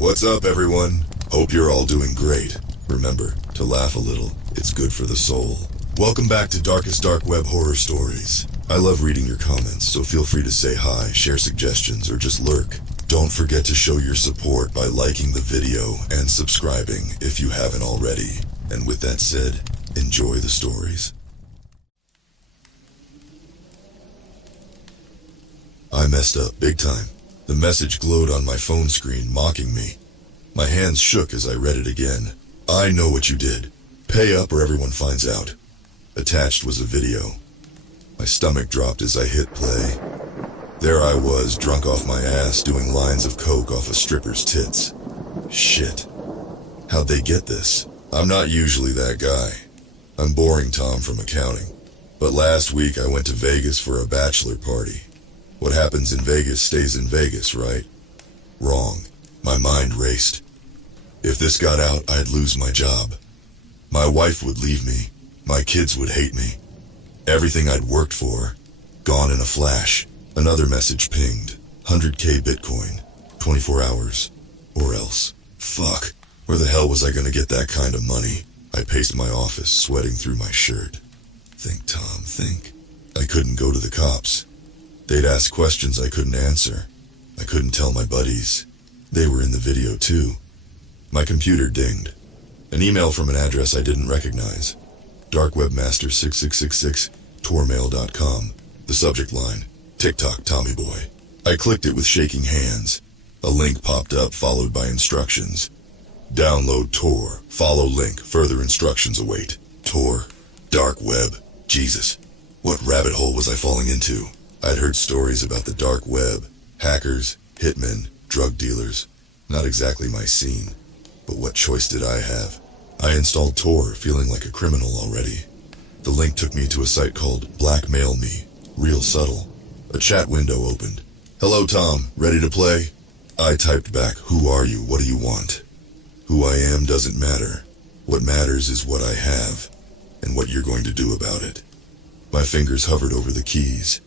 What's up, everyone? Hope you're all doing great. Remember, to laugh a little, it's good for the soul. Welcome back to Darkest Dark Web Horror Stories. I love reading your comments, so feel free to say hi, share suggestions, or just lurk. Don't forget to show your support by liking the video and subscribing if you haven't already. And with that said, enjoy the stories. I messed up big time. The message glowed on my phone screen, mocking me. My hands shook as I read it again. I know what you did. Pay up or everyone finds out. Attached was a video. My stomach dropped as I hit play. There I was, drunk off my ass, doing lines of coke off a stripper's tits. Shit. How'd they get this? I'm not usually that guy. I'm boring Tom from accounting. But last week I went to Vegas for a bachelor party. What happens in Vegas stays in Vegas, right? Wrong. My mind raced. If this got out, I'd lose my job. My wife would leave me. My kids would hate me. Everything I'd worked for, gone in a flash. Another message pinged. 100K Bitcoin. 24 hours. Or else. Fuck. Where the hell was I gonna get that kind of money? I paced my office, sweating through my shirt. Think, Tom, think. I couldn't go to the cops. They'd ask questions I couldn't answer. I couldn't tell my buddies. They were in the video too. My computer dinged. An email from an address I didn't recognize. darkwebmaster6666, tormail.com. The subject line, TikTok Tommy Boy. I clicked it with shaking hands. A link popped up, followed by instructions. Download Tor. Follow link. Further instructions await. Tor. Dark web. Jesus. What rabbit hole was I falling into? I'd heard stories about the dark web. Hackers, hitmen, drug dealers. Not exactly my scene. But what choice did I have? I installed Tor, feeling like a criminal already. The link took me to a site called Blackmail Me. Real subtle. A chat window opened. Hello, Tom. Ready to play? I typed back, who are you? What do you want? Who I am doesn't matter. What matters is what I have, and what you're going to do about it. My fingers hovered over the keys.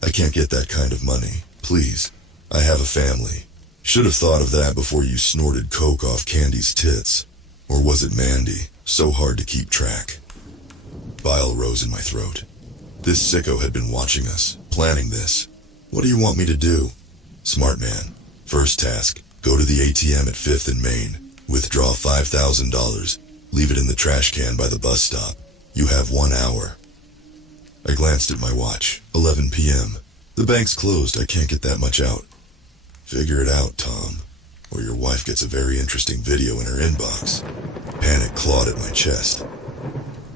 I can't get that kind of money. Please. I have a family. Should have thought of that before you snorted coke off Candy's tits. Or was it Mandy? So hard to keep track. Bile rose in my throat. This sicko had been watching us, planning this. What do you want me to do? Smart man. First task, go to the ATM at 5th and Main. Withdraw $5,000. Leave it in the trash can by the bus stop. You have 1 hour. I glanced at my watch. 11 p.m. The bank's closed. I can't get that much out. Figure it out, Tom, or your wife gets a very interesting video in her inbox. Panic clawed at my chest.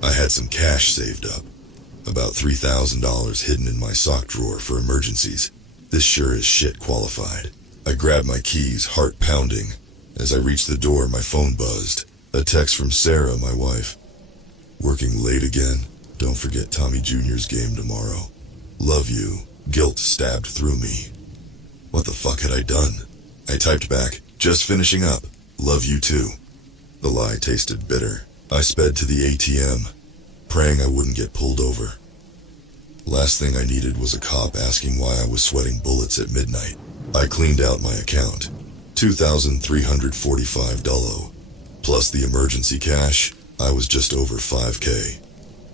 I had some cash saved up. About $3,000 hidden in my sock drawer for emergencies. This sure as shit qualified. I grabbed my keys, heart pounding. As I reached the door, my phone buzzed. A text from Sarah, my wife. Working late again? Don't forget Tommy Jr.'s game tomorrow. Love you. Guilt stabbed through me. What the fuck had I done? I typed back, just finishing up. Love you too. The lie tasted bitter. I sped to the ATM, praying I wouldn't get pulled over. Last thing I needed was a cop asking why I was sweating bullets at midnight. I cleaned out my account. $2,345. Plus the emergency cash, I was just over 5K.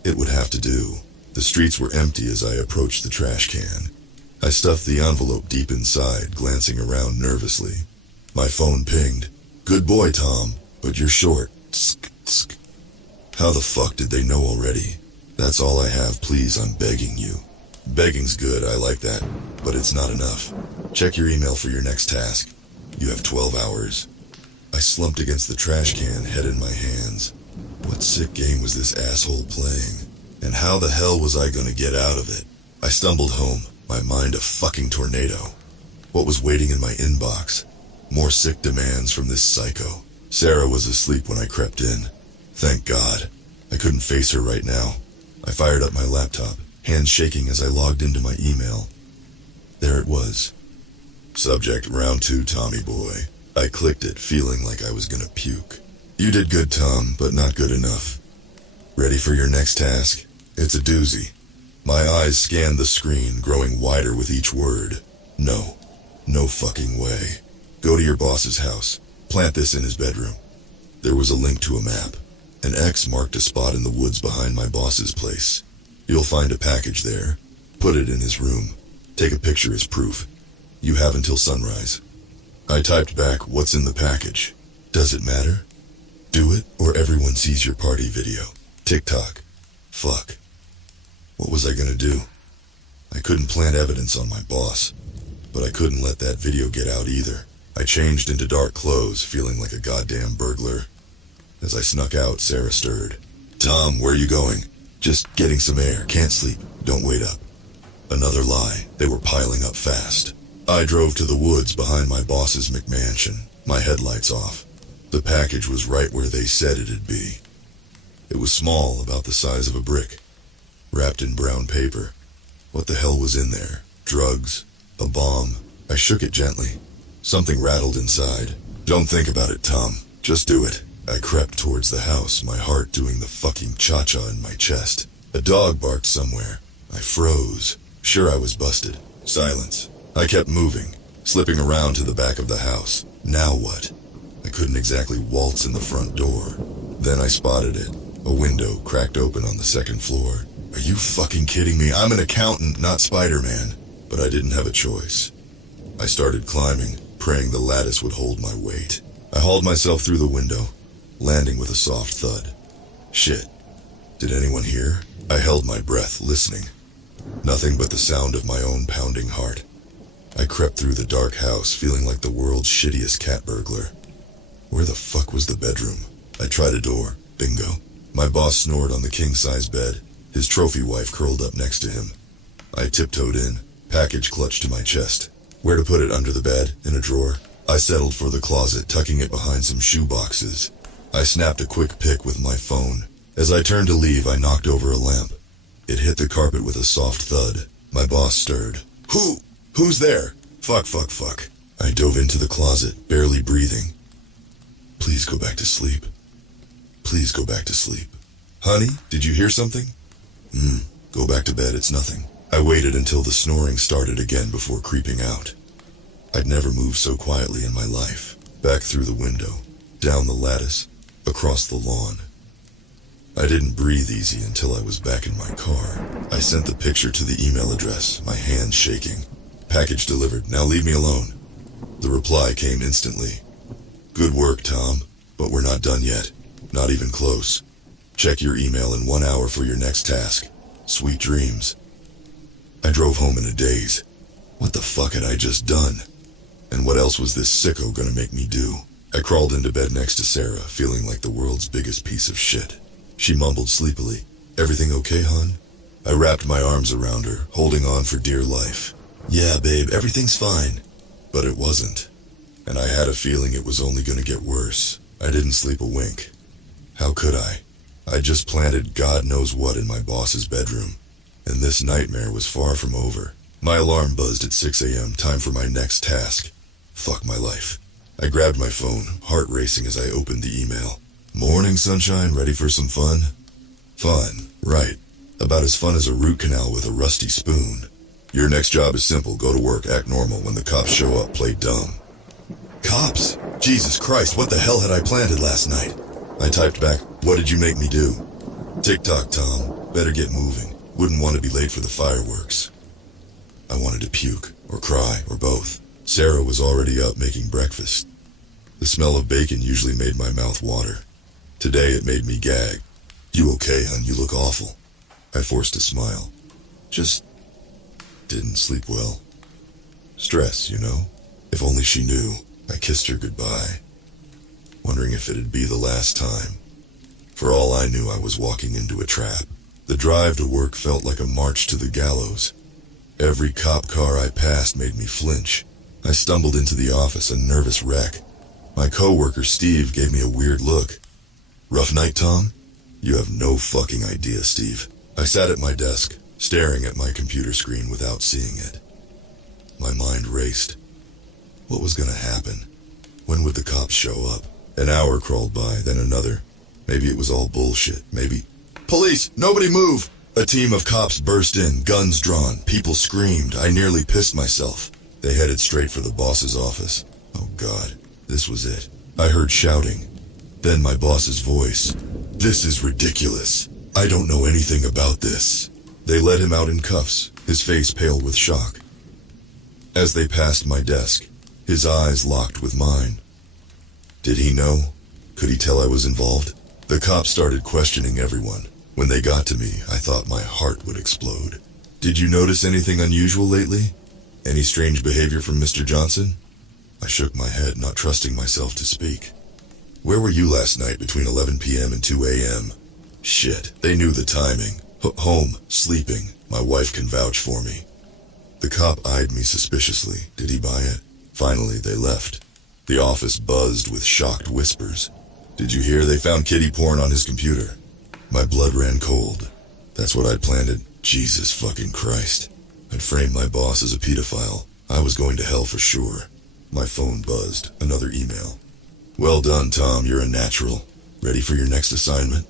It would have to do. The streets were empty as I approached the trash can. I stuffed the envelope deep inside, glancing around nervously. My phone pinged. Good boy, Tom, but you're short. Tsk, tsk. How the fuck did they know already? That's all I have, please, I'm begging you. Begging's good, I like that, but it's not enough. Check your email for your next task. You have 12 hours. I slumped against the trash can, head in my hands. What sick game was this asshole playing? And how the hell was I gonna get out of it? I stumbled home, my mind a fucking tornado. What was waiting in my inbox? More sick demands from this psycho. Sarah was asleep when I crept in. Thank God. I couldn't face her right now. I fired up my laptop, hands shaking as I logged into my email. There it was. Subject, round 2, Tommy boy. I clicked it, feeling like I was gonna puke. You did good, Tom, but not good enough. Ready for your next task? It's a doozy. My eyes scanned the screen, growing wider with each word. No. No fucking way. Go to your boss's house. Plant this in his bedroom. There was a link to a map. An X marked a spot in the woods behind my boss's place. You'll find a package there. Put it in his room. Take a picture as proof. You have until sunrise. I typed back, what's in the package? Does it matter? Do it, or everyone sees your party video. TikTok. Fuck. What was I gonna do? I couldn't plant evidence on my boss, but I couldn't let that video get out either. I changed into dark clothes, feeling like a goddamn burglar. As I snuck out, Sarah stirred. Tom, where are you going? Just getting some air. Can't sleep. Don't wait up. Another lie. They were piling up fast. I drove to the woods behind my boss's McMansion, my headlights off. The package was right where they said it'd be. It was small, about the size of a brick, wrapped in brown paper. What the hell was in there? Drugs? A bomb? I shook it gently. Something rattled inside. Don't think about it, Tom. Just do it. I crept towards the house, my heart doing the fucking cha-cha in my chest. A dog barked somewhere. I froze. Sure, I was busted. Silence. I kept moving, slipping around to the back of the house. Now what? I couldn't exactly waltz in the front door. Then I spotted it. A window cracked open on the second floor. Are you fucking kidding me? I'm an accountant, not Spider-Man. But I didn't have a choice. I started climbing, praying the lattice would hold my weight. I hauled myself through the window, landing with a soft thud. Shit. Did anyone hear? I held my breath, listening. Nothing but the sound of my own pounding heart. I crept through the dark house, feeling like the world's shittiest cat burglar. Where the fuck was the bedroom? I tried a door. Bingo. My boss snored on the king-size bed, his trophy wife curled up next to him. I tiptoed in, package clutched to my chest. Where to put it? Under the bed? In a drawer? I settled for the closet, tucking it behind some shoe boxes. I snapped a quick pic with my phone. As I turned to leave, I knocked over a lamp. It hit the carpet with a soft thud. My boss stirred. Who's there? Fuck. I dove into the closet, barely breathing. Please go back to sleep. Please go back to sleep. Honey, did you hear something? Go back to bed, it's nothing. I waited until the snoring started again before creeping out. I'd never moved so quietly in my life. Back through the window, down the lattice, across the lawn. I didn't breathe easy until I was back in my car. I sent the picture to the email address, my hands shaking. Package delivered, now leave me alone. The reply came instantly. Good work, Tom, but we're not done yet. Not even close. Check your email in 1 hour for your next task. Sweet dreams. I drove home in a daze. What the fuck had I just done? And what else was this sicko gonna make me do? I crawled into bed next to Sarah, feeling like the world's biggest piece of shit. She mumbled sleepily, "Everything okay, hon?" I wrapped my arms around her, holding on for dear life. "Yeah, babe, everything's fine." But it wasn't. And I had a feeling it was only gonna get worse. I didn't sleep a wink. How could I? I just planted God knows what in my boss's bedroom. And this nightmare was far from over. My alarm buzzed at 6 a.m., time for my next task. Fuck my life. I grabbed my phone, heart racing as I opened the email. "Morning, sunshine, ready for some fun?" Fun, right. About as fun as a root canal with a rusty spoon. Your next job is simple, go to work, act normal. When the cops show up, play dumb. Cops? Jesus Christ, what the hell had I planted last night? I typed back, "What did you make me do?" "TikTok, Tom. Better get moving. Wouldn't want to be late for the fireworks." I wanted to puke, or cry, or both. Sarah was already up making breakfast. The smell of bacon usually made my mouth water. Today it made me gag. "You okay, hon? You look awful." I forced a smile. Just didn't sleep well. Stress, you know? If only she knew. I kissed her goodbye, wondering if it'd be the last time. For all I knew, I was walking into a trap. The drive to work felt like a march to the gallows. Every cop car I passed made me flinch. I stumbled into the office, a nervous wreck. My coworker Steve gave me a weird look. "Rough night, Tom?" "You have no fucking idea, Steve." I sat at my desk, staring at my computer screen without seeing it. My mind raced. What was gonna happen? When would the cops show up? An hour crawled by, then another. Maybe it was all bullshit, maybe... "Police! Nobody move!" A team of cops burst in, guns drawn. People screamed. I nearly pissed myself. They headed straight for the boss's office. Oh God, this was it. I heard shouting. Then my boss's voice. "This is ridiculous. I don't know anything about this." They led him out in cuffs, his face pale with shock. As they passed my desk, his eyes locked with mine. Did he know? Could he tell I was involved? The cops started questioning everyone. When they got to me, I thought my heart would explode. "Did you notice anything unusual lately? Any strange behavior from Mr. Johnson?" I shook my head, not trusting myself to speak. "Where were you last night between 11 p.m. and 2 a.m.? Shit, they knew the timing. Home, sleeping. My wife can vouch for me." The cop eyed me suspiciously. Did he buy it? Finally, they left. The office buzzed with shocked whispers. "Did you hear they found kiddie porn on his computer?" My blood ran cold. That's what I'd planted. Jesus fucking Christ. I'd framed my boss as a pedophile. I was going to hell for sure. My phone buzzed. Another email. "Well done, Tom. You're a natural. Ready for your next assignment?"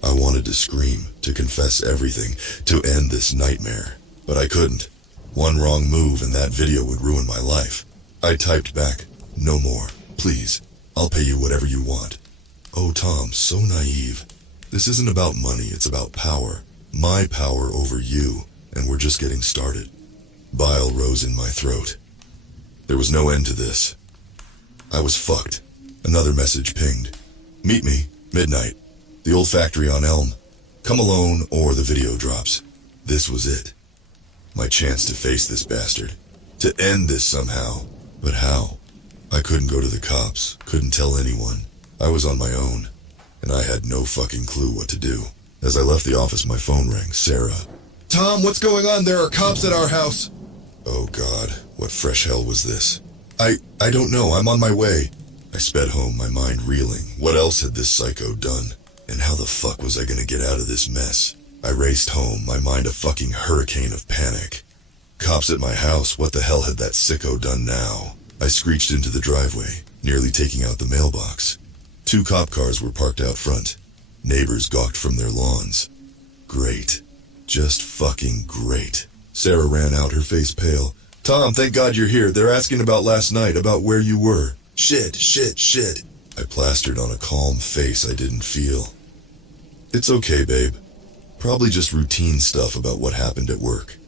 I wanted to scream, to confess everything, to end this nightmare. But I couldn't. One wrong move and that video would ruin my life. I typed back, "No more. Please. I'll pay you whatever you want." Oh, Tom, so naive. This isn't about money, it's about power. My power over you, and we're just getting started. Bile rose in my throat. There was no end to this. I was fucked. Another message pinged. "Meet me, midnight. The old factory on Elm. Come alone or the video drops." This was it. My chance to face this bastard. To end this somehow. But how? I couldn't go to the cops. Couldn't tell anyone. I was on my own. And I had no fucking clue what to do. As I left the office, my phone rang. Sarah. "Tom, what's going on? There are cops at our house." Oh God, what fresh hell was this? I don't know. I'm on my way. I sped home, my mind reeling. What else had this psycho done? And how the fuck was I gonna get out of this mess? I raced home, my mind a fucking hurricane of panic. Cops at my house, what the hell had that sicko done now? I screeched into the driveway, nearly taking out the mailbox. 2 cop cars were parked out front. Neighbors gawked from their lawns. Great. Just fucking great. Sarah ran out, her face pale. "Tom, thank God you're here. They're asking about last night, about where you were." Shit. I plastered on a calm face I didn't feel. "It's okay, babe. Probably just routine stuff about what happened at work.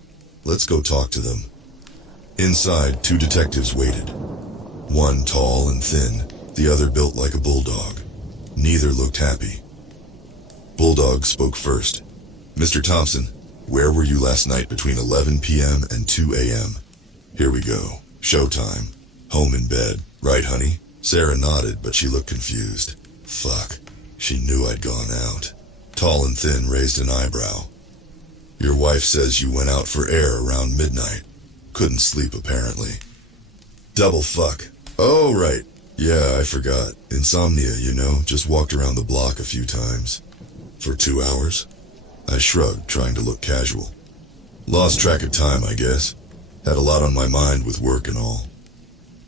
Let's go talk to them." Inside, 2 detectives waited. One tall and thin, the other built like a bulldog. Neither looked happy. Bulldog spoke first. "Mr. Thompson, where were you last night between 11 p.m. and 2 a.m.? Here we go. Showtime. Home in bed. Right, honey?" Sarah nodded, but she looked confused. Fuck. She knew I'd gone out. Tall and thin raised an eyebrow. "Your wife says you went out for air around midnight. Couldn't sleep, apparently." Double fuck. "Oh, right. Yeah, I forgot. Insomnia, you know, just walked around the block a few times." "For 2 hours?" I shrugged, trying to look casual. "Lost track of time, I guess. Had a lot on my mind with work and all."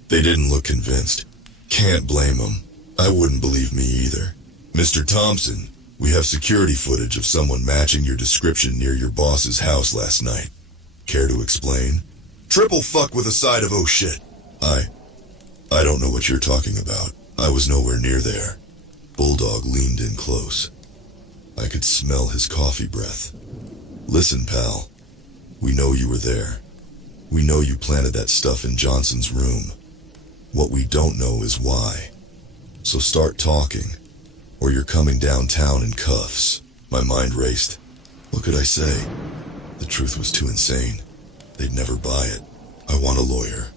They didn't look convinced. Can't blame them. I wouldn't believe me either. "Mr. Thompson, we have security footage of someone matching your description near your boss's house last night. Care to explain?" Triple fuck with a side of oh shit. I don't know what you're talking about. I was nowhere near there. Bulldog leaned in close. I could smell his coffee breath. "Listen, pal. We know you were there. We know you planted that stuff in Johnson's room. What we don't know is why. So start talking, or you're coming downtown in cuffs." My mind raced. What could I say? The truth was too insane. They'd never buy it. "I want a lawyer."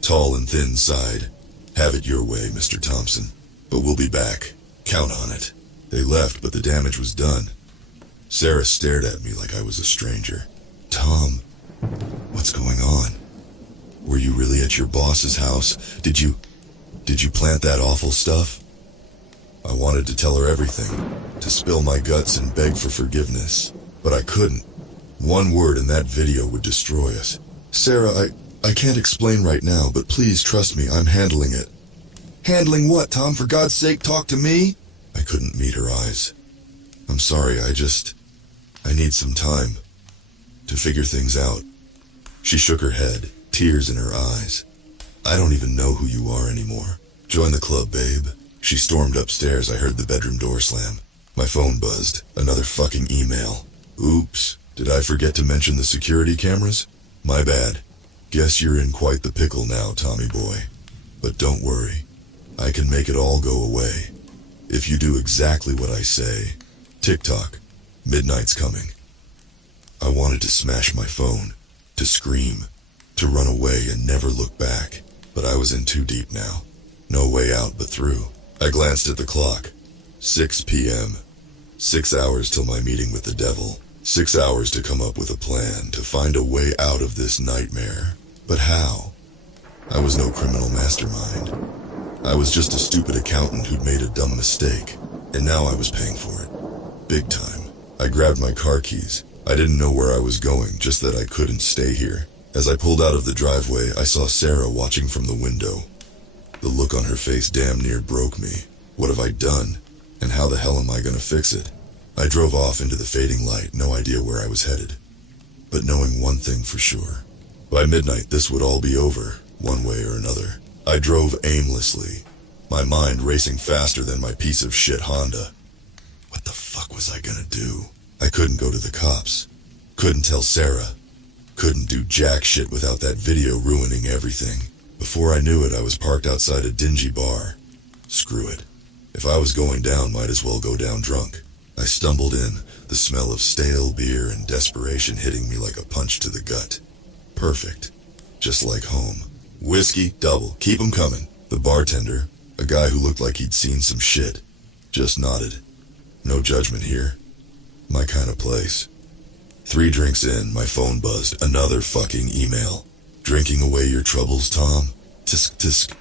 Tall and thin sighed. "Have it your way, Mr. Thompson. But we'll be back. Count on it." They left, but the damage was done. Sarah stared at me like I was a stranger. "Tom, what's going on? Were you really at your boss's house? Did you plant that awful stuff?" I wanted to tell her everything, to spill my guts and beg for forgiveness, but I couldn't. One word in that video would destroy us. "Sarah, I can't explain right now, but please trust me, I'm handling it." "Handling what, Tom? For God's sake, talk to me?" I couldn't meet her eyes. "I'm sorry, I need some time to figure things out." She shook her head, tears in her eyes. "I don't even know who you are anymore. Join the club, babe. She stormed upstairs. I heard the bedroom door slam. My phone buzzed. Another fucking email. Oops, did I forget to mention the security cameras? My bad. Guess you're in quite the pickle now, Tommy boy. But don't worry. I can make it all go away. If you do exactly what I say. TikTok. Midnight's coming. I wanted to smash my phone. To scream. To run away and never look back. But I was in too deep now. No way out but through. I glanced at the clock. 6 p.m. 6 hours till my meeting with the devil. 6 hours to come up with a plan, to find a way out of this nightmare. But how? I was no criminal mastermind. I was just a stupid accountant who'd made a dumb mistake, and now I was paying for it. Big time. I grabbed my car keys. I didn't know where I was going, just that I couldn't stay here. As I pulled out of the driveway, I saw Sarah watching from the window. The look on her face damn near broke me. What have I done? And how the hell am I gonna fix it? I drove off into the fading light, no idea where I was headed. But knowing one thing for sure. By midnight, this would all be over, one way or another. I drove aimlessly, my mind racing faster than my piece of shit Honda. What the fuck was I gonna do? I couldn't go to the cops. Couldn't tell Sarah. Couldn't do jack shit without that video ruining everything. Before I knew it, I was parked outside a dingy bar. Screw it. If I was going down, might as well go down drunk. I stumbled in, the smell of stale beer and desperation hitting me like a punch to the gut. Perfect. Just like home. Whiskey, double, keep 'em coming. The bartender, a guy who looked like he'd seen some shit, just nodded. No judgment here. My kind of place. 3 drinks in, my phone buzzed. Another fucking email. Drinking away your troubles, Tom? Tisk tisk.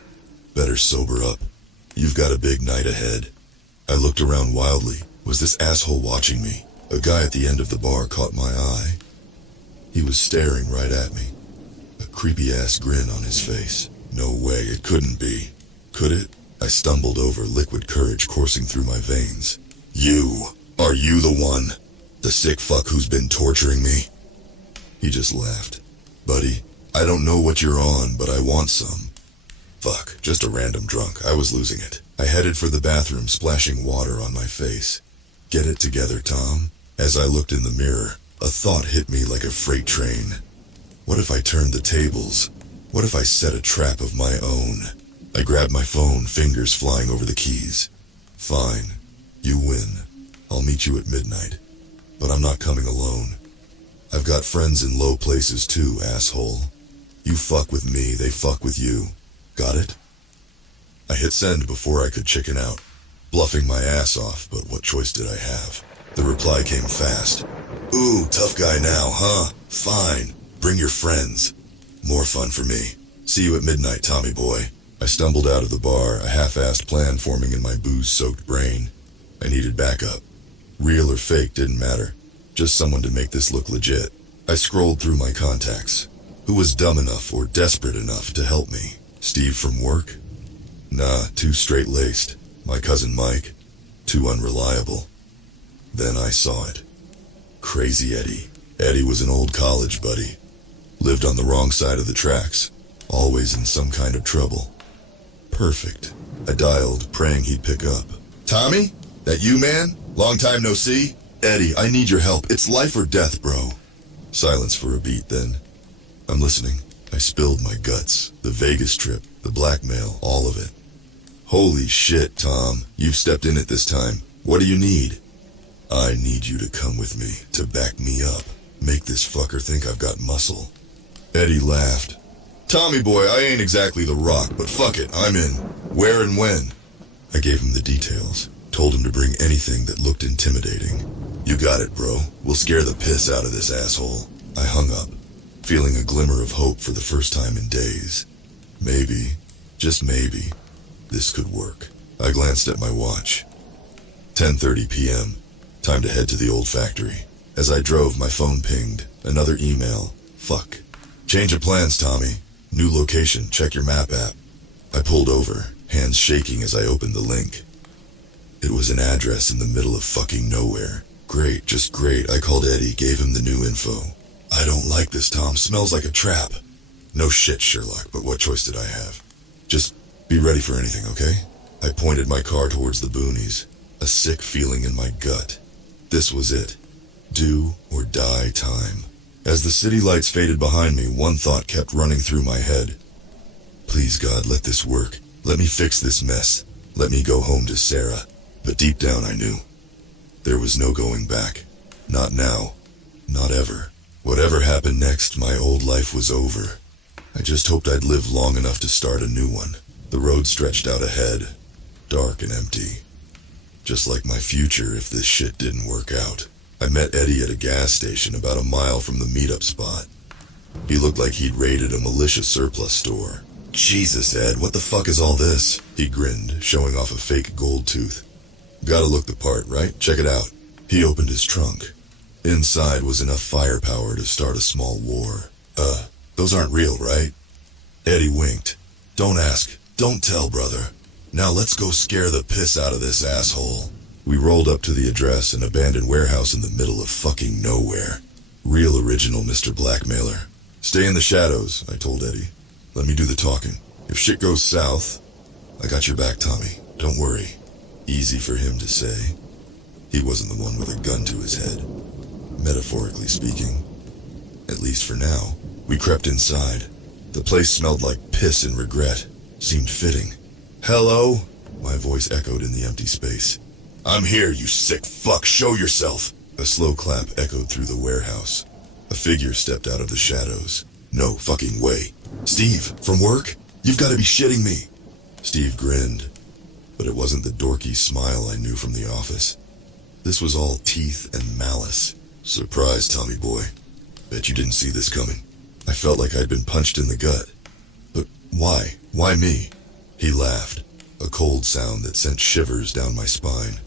Better sober up. You've got a big night ahead. I looked around wildly. Was this asshole watching me? A guy at the end of the bar caught my eye. He was staring right at me. A creepy-ass grin on his face. No way, it couldn't be. Could it? I stumbled over, liquid courage coursing through my veins. You! Are you the one? The sick fuck who's been torturing me? He just laughed. Buddy, I don't know what you're on, but I want some. Fuck, just a random drunk. I was losing it. I headed for the bathroom, splashing water on my face. Get it together, Tom. As I looked in the mirror, a thought hit me like a freight train. What if I turned the tables? What if I set a trap of my own? I grabbed my phone, fingers flying over the keys. Fine. You win. I'll meet you at midnight. But I'm not coming alone. I've got friends in low places too, asshole. You fuck with me, they fuck with you. Got it? I hit send before I could chicken out, bluffing my ass off, but what choice did I have? The reply came fast. Ooh, tough guy now, huh? Fine. Bring your friends. More fun for me. See you at midnight, Tommy boy. I stumbled out of the bar, a half-assed plan forming in my booze-soaked brain. I needed backup. Real or fake didn't matter. Just someone to make this look legit. I scrolled through my contacts. Who was dumb enough or desperate enough to help me? Steve from work? Nah, too straight-laced. My cousin Mike? Too unreliable. Then I saw it. Crazy Eddie. Eddie was an old college buddy. Lived on the wrong side of the tracks. Always in some kind of trouble. Perfect. I dialed, praying he'd pick up. Tommy? That you, man? Long time no see? Eddie, I need your help. It's life or death, bro. Silence for a beat, then. I'm listening. I spilled my guts. The Vegas trip, the blackmail, all of it. Holy shit, Tom. You've stepped in it this time. What do you need? I need you to come with me, to back me up. Make this fucker think I've got muscle. Eddie laughed. Tommy boy, I ain't exactly the Rock, but fuck it, I'm in. Where and when? I gave him the details. Told him to bring anything that looked intimidating. You got it, bro. We'll scare the piss out of this asshole. I hung up, feeling a glimmer of hope for the first time in days. Maybe, just maybe, this could work. I glanced at my watch. 10:30 p.m. Time to head to the old factory. As I drove, my phone pinged. Another email. Fuck. Change of plans, Tommy. New location. Check your map app. I pulled over, hands shaking as I opened the link. It was an address in the middle of fucking nowhere. Great, just great. I called Eddie, gave him the new info. I don't like this, Tom. Smells like a trap. No shit, Sherlock, but what choice did I have? Just be ready for anything, okay? I pointed my car towards the boonies, a sick feeling in my gut. This was it. Do or die time. As the city lights faded behind me, one thought kept running through my head. Please God, let this work. Let me fix this mess. Let me go home to Sarah. But deep down I knew. There was no going back. Not now. Not ever. Whatever happened next, my old life was over. I just hoped I'd live long enough to start a new one. The road stretched out ahead, dark and empty. Just like my future if this shit didn't work out. I met Eddie at a gas station about a mile from the meetup spot. He looked like he'd raided a militia surplus store. Jesus, Ed, what the fuck is all this? He grinned, showing off a fake gold tooth. Gotta look the part, right? Check it out. He opened his trunk. Inside was enough firepower to start a small war. Those aren't real, right? Eddie winked. Don't ask. Don't tell, brother. Now let's go scare the piss out of this asshole. We rolled up to the address, an abandoned warehouse in the middle of fucking nowhere. Real original, Mr. Blackmailer. Stay in the shadows, I told Eddie. Let me do the talking. If shit goes south, I got your back, Tommy. Don't worry. Easy for him to say. He wasn't the one with a gun to his head. Metaphorically speaking. At least for now. We crept inside. The place smelled like piss and regret. Seemed fitting. Hello? My voice echoed in the empty space. I'm here, you sick fuck. Show yourself. A slow clap echoed through the warehouse. A figure stepped out of the shadows. No fucking way. Steve, from work? You've got to be shitting me. Steve grinned, but it wasn't the dorky smile I knew from the office. This was all teeth and malice. Surprise, Tommy boy. Bet you didn't see this coming. I felt like I'd been punched in the gut. But why? Why me? He laughed, a cold sound that sent shivers down my spine.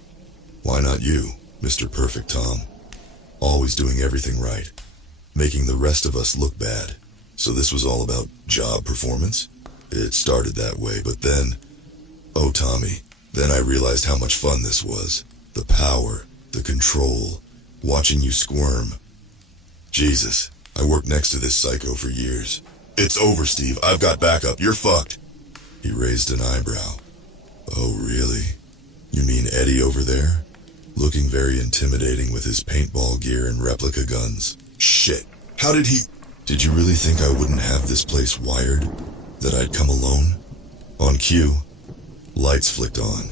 Why not you, Mr. Perfect Tom? Always doing everything right, making the rest of us look bad. So this was all about job performance? It started that way, but then... Oh, Tommy, then I realized how much fun this was. The power, the control, watching you squirm. Jesus, I worked next to this psycho for years. It's over, Steve. I've got backup. You're fucked. He raised an eyebrow. Oh, really? You mean Eddie over there? Looking very intimidating with his paintball gear and replica guns. Shit. How did he... Did you really think I wouldn't have this place wired? That I'd come alone? On cue, lights flicked on.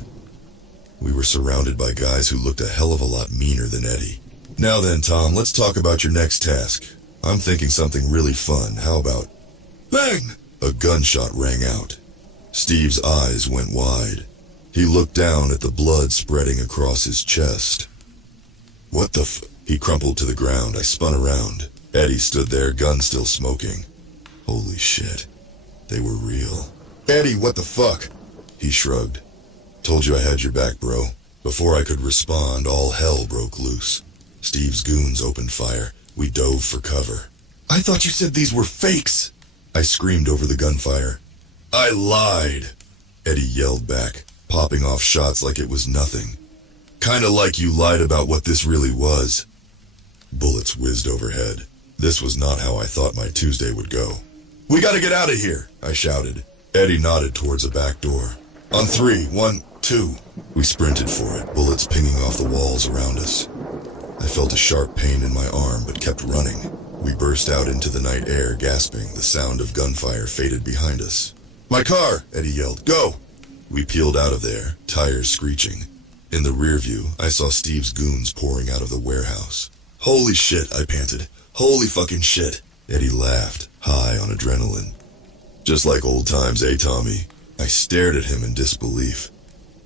We were surrounded by guys who looked a hell of a lot meaner than Eddie. Now then, Tom, let's talk about your next task. I'm thinking something really fun. How about... Bang! A gunshot rang out. Steve's eyes went wide. He looked down at the blood spreading across his chest. What the f... He crumpled to the ground. I spun around. Eddie stood there, gun still smoking. Holy shit. They were real. Eddie, what the fuck? He shrugged. Told you I had your back, bro. Before I could respond, all hell broke loose. Steve's goons opened fire. We dove for cover. I thought you said these were fakes! I screamed over the gunfire. I lied! Eddie yelled back, popping off shots like it was nothing. Kinda like you lied about what this really was. Bullets whizzed overhead. This was not how I thought my Tuesday would go. We gotta get out of here, I shouted. Eddie nodded towards a back door. On 3, 1, 2. We sprinted for it, bullets pinging off the walls around us. I felt a sharp pain in my arm, but kept running. We burst out into the night air, gasping. The sound of gunfire faded behind us. My car, Eddie yelled. Go! We peeled out of there, tires screeching. In the rear view, I saw Steve's goons pouring out of the warehouse. Holy shit, I panted. Holy fucking shit. Eddie laughed, high on adrenaline. Just like old times, eh, Tommy? I stared at him in disbelief.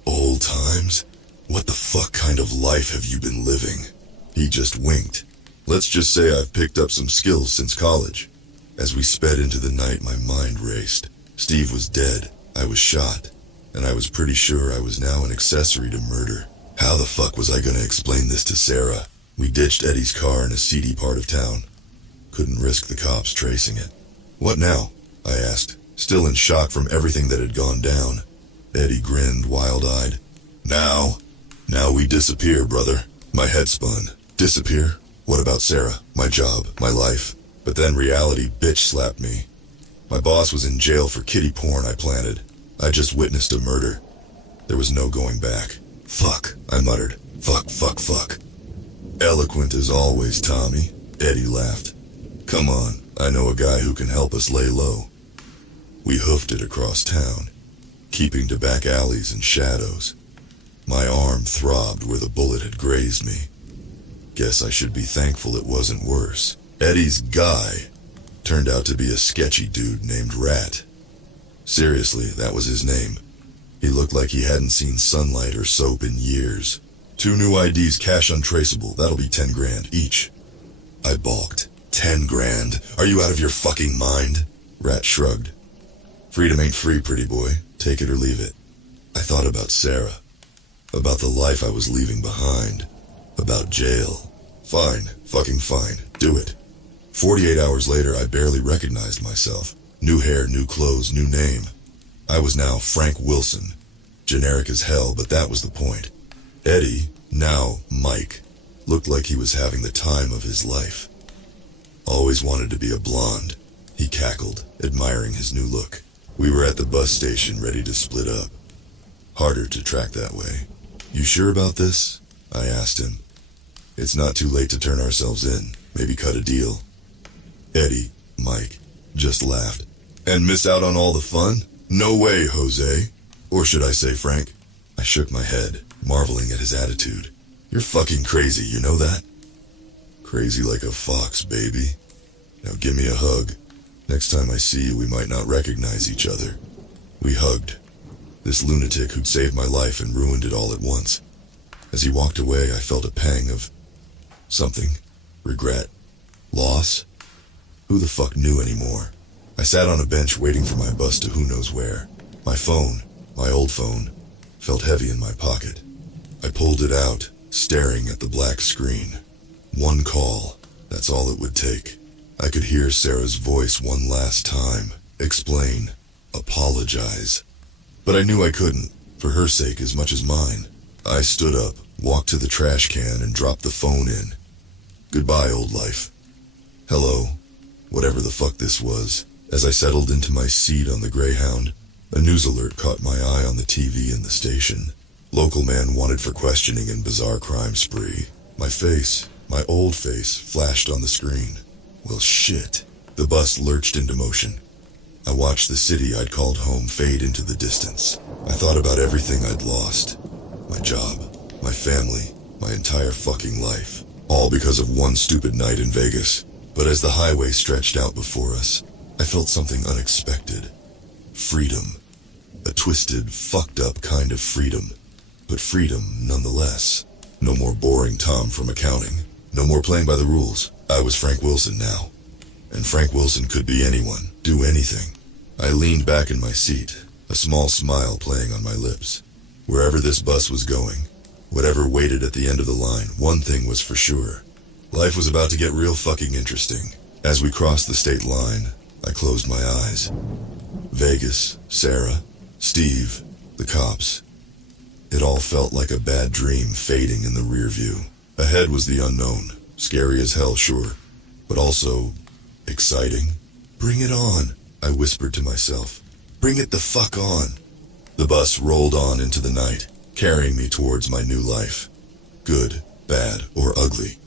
Old times? What the fuck kind of life have you been living? He just winked. Let's just say I've picked up some skills since college. As we sped into the night, my mind raced. Steve was dead. I was shot. And I was pretty sure I was now an accessory to murder. How the fuck was I gonna explain this to Sarah? We ditched Eddie's car in a seedy part of town. Couldn't risk the cops tracing it. What now? I asked, still in shock from everything that had gone down. Eddie grinned, wild-eyed. Now we disappear, brother. My head spun. Disappear? What about Sarah? My job? My life? But then reality bitch slapped me. My boss was in jail for kiddie porn I planted. I just witnessed a murder. There was no going back. Fuck, I muttered. Fuck, fuck, fuck. Eloquent as always, Tommy. Eddie laughed. Come on, I know a guy who can help us lay low. We hoofed it across town, keeping to back alleys and shadows. My arm throbbed where the bullet had grazed me. Guess I should be thankful it wasn't worse. Eddie's guy turned out to be a sketchy dude named Rat. Seriously, that was his name. He looked like he hadn't seen sunlight or soap in years. 2 new IDs, cash untraceable. That'll be 10 grand each. I balked. 10 grand? Are you out of your fucking mind? Rat shrugged. Freedom ain't free, pretty boy. Take it or leave it. I thought about Sarah. About the life I was leaving behind. About jail. Fine. Fucking fine. Do it. 48 hours later, I barely recognized myself. New hair, new clothes, new name. I was now Frank Wilson. Generic as hell, but that was the point. Eddie, now Mike, looked like he was having the time of his life. Always wanted to be a blonde. He cackled, admiring his new look. We were at the bus station, ready to split up. Harder to track that way. You sure about this? I asked him. It's not too late to turn ourselves in. Maybe cut a deal. Eddie, Mike, just laughed. And miss out on all the fun? No way, Jose. Or should I say Frank? I shook my head, marveling at his attitude. You're fucking crazy, you know that? Crazy like a fox, baby. Now give me a hug. Next time I see you, we might not recognize each other. We hugged. This lunatic who'd saved my life and ruined it all at once. As he walked away, I felt a pang of something. Regret. Loss. Who the fuck knew anymore? I sat on a bench waiting for my bus to who knows where. My phone, my old phone, felt heavy in my pocket. I pulled it out, staring at the black screen. One call, that's all it would take. I could hear Sarah's voice one last time. Explain. Apologize. But I knew I couldn't, for her sake as much as mine. I stood up, walked to the trash can, and dropped the phone in. Goodbye, old life. Hello. Whatever the fuck this was. As I settled into my seat on the Greyhound, a news alert caught my eye on the TV in the station. Local man wanted for questioning in bizarre crime spree. My face, my old face, flashed on the screen. Well, shit. The bus lurched into motion. I watched the city I'd called home fade into the distance. I thought about everything I'd lost. My job, my family, my entire fucking life. All because of one stupid night in Vegas. But as the highway stretched out before us, I felt something unexpected. Freedom. A twisted, fucked up kind of freedom. But freedom nonetheless. No more boring Tom from accounting. No more playing by the rules. I was Frank Wilson now. And Frank Wilson could be anyone, do anything. I leaned back in my seat, a small smile playing on my lips. Wherever this bus was going, whatever waited at the end of the line, one thing was for sure. Life was about to get real fucking interesting. As we crossed the state line, I closed my eyes. Vegas, Sarah, Steve, the cops. It all felt like a bad dream fading in the rear view. Ahead was the unknown, scary as hell, sure, but also exciting. Bring it on, I whispered to myself. Bring it the fuck on. The bus rolled on into the night, carrying me towards my new life. Good, bad, or ugly.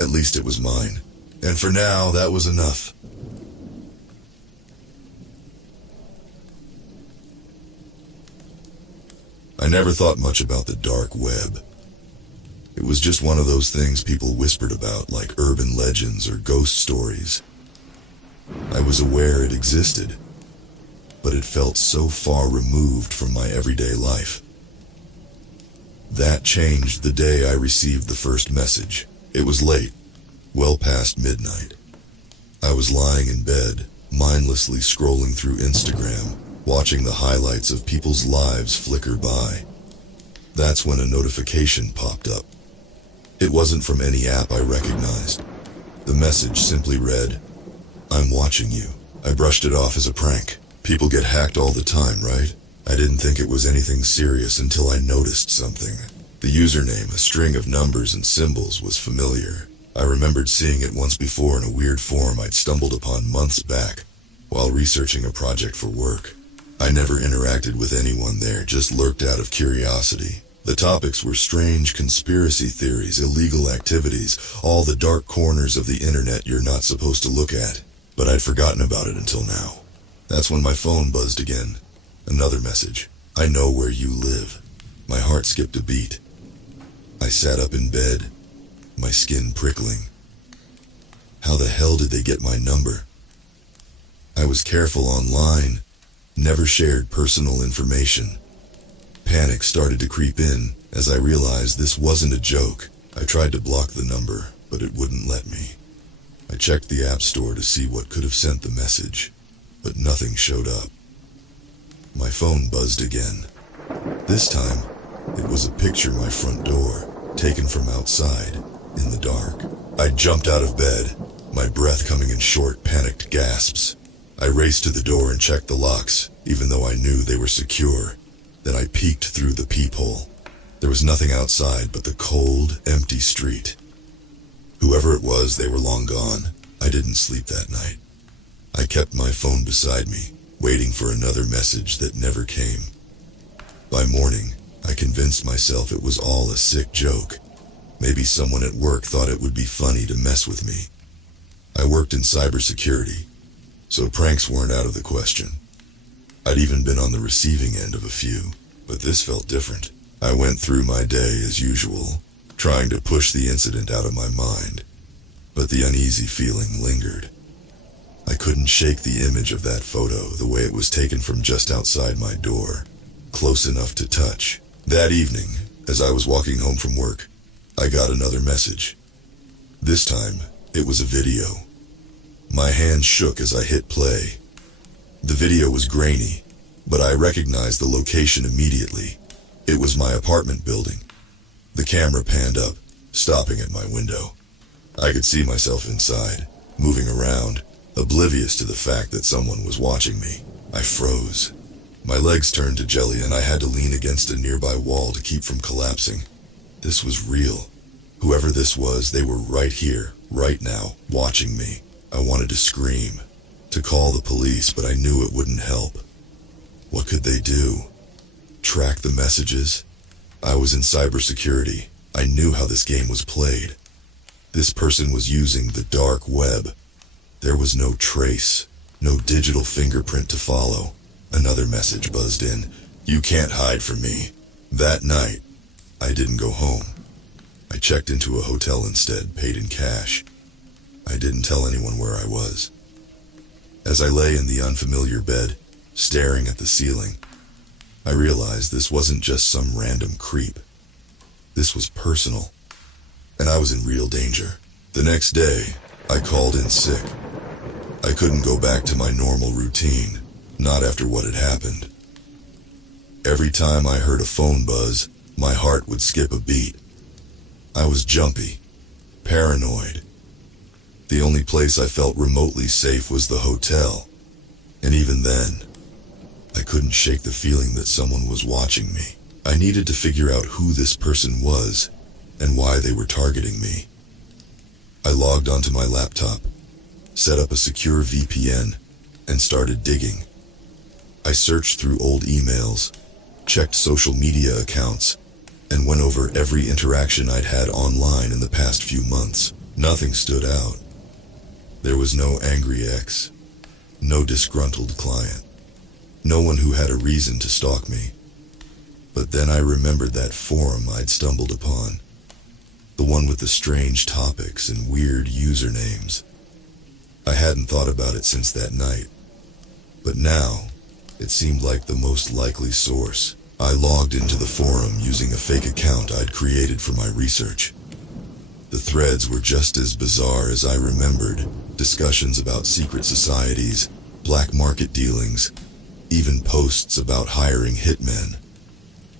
At least it was mine. And for now, that was enough. I never thought much about the dark web. It was just one of those things people whispered about, like urban legends or ghost stories. I was aware it existed, but it felt so far removed from my everyday life. That changed the day I received the first message. It was late, well past midnight. I was lying in bed, mindlessly scrolling through Instagram, watching the highlights of people's lives flicker by. That's when a notification popped up. It wasn't from any app I recognized. The message simply read, "I'm watching you." I brushed it off as a prank. People get hacked all the time, right? I didn't think it was anything serious until I noticed something. The username, a string of numbers and symbols, was familiar. I remembered seeing it once before in a weird form I'd stumbled upon months back while researching a project for work. I never interacted with anyone there, just lurked out of curiosity. The topics were strange conspiracy theories, illegal activities, all the dark corners of the internet you're not supposed to look at. But I'd forgotten about it until now. That's when my phone buzzed again. Another message. I know where you live. My heart skipped a beat. I sat up in bed, my skin prickling. How the hell did they get my number? I was careful online, never shared personal information. Panic started to creep in as I realized this wasn't a joke. I tried to block the number, but it wouldn't let me. I checked the app store to see what could have sent the message, but nothing showed up. My phone buzzed again. This time, it was a picture my front door, taken from outside, in the dark. I jumped out of bed, my breath coming in short, panicked gasps. I raced to the door and checked the locks, even though I knew they were secure. Then I peeked through the peephole. There was nothing outside but the cold, empty street. Whoever it was, they were long gone. I didn't sleep that night. I kept my phone beside me, waiting for another message that never came. By morning, I convinced myself it was all a sick joke. Maybe someone at work thought it would be funny to mess with me. I worked in cybersecurity, so pranks weren't out of the question. I'd even been on the receiving end of a few, but this felt different. I went through my day as usual, trying to push the incident out of my mind, but the uneasy feeling lingered. I couldn't shake the image of that photo, the way it was taken from just outside my door, close enough to touch. That evening, as I was walking home from work, I got another message. This time, it was a video. My hand shook as I hit play. The video was grainy, but I recognized the location immediately. It was my apartment building. The camera panned up, stopping at my window. I could see myself inside, moving around, oblivious to the fact that someone was watching me. I froze. My legs turned to jelly and I had to lean against a nearby wall to keep from collapsing. This was real. Whoever this was, they were right here, right now, watching me. I wanted to scream, to call the police, but I knew it wouldn't help. What could they do? Track the messages? I was in cybersecurity. I knew how this game was played. This person was using the dark web. There was no trace, no digital fingerprint to follow. Another message buzzed in. You can't hide from me. That night, I didn't go home. I checked into a hotel instead, paid in cash. I didn't tell anyone where I was. As I lay in the unfamiliar bed, staring at the ceiling, I realized this wasn't just some random creep. This was personal, and I was in real danger. The next day, I called in sick. I couldn't go back to my normal routine, not after what had happened. Every time I heard a phone buzz, my heart would skip a beat. I was jumpy, paranoid. The only place I felt remotely safe was the hotel, and even then, I couldn't shake the feeling that someone was watching me. I needed to figure out who this person was and why they were targeting me. I logged onto my laptop, set up a secure VPN, and started digging. I searched through old emails, checked social media accounts, and went over every interaction I'd had online in the past few months. Nothing stood out. There was no angry ex, no disgruntled client, no one who had a reason to stalk me. But then I remembered that forum I'd stumbled upon, the one with the strange topics and weird usernames. I hadn't thought about it since that night, but now it seemed like the most likely source. I logged into the forum using a fake account I'd created for my research. The threads were just as bizarre as I remembered, discussions about secret societies, black market dealings, even posts about hiring hitmen,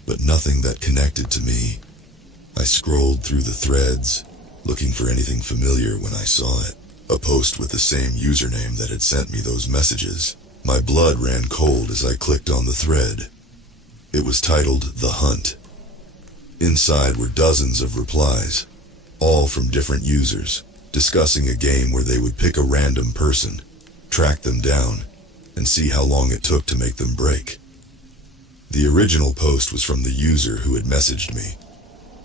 but nothing that connected to me. I scrolled through the threads, looking for anything familiar when I saw it, a post with the same username that had sent me those messages. My blood ran cold as I clicked on the thread. It was titled The Hunt. Inside were dozens of replies, all from different users, discussing a game where they would pick a random person, track them down, and see how long it took to make them break. The original post was from the user who had messaged me.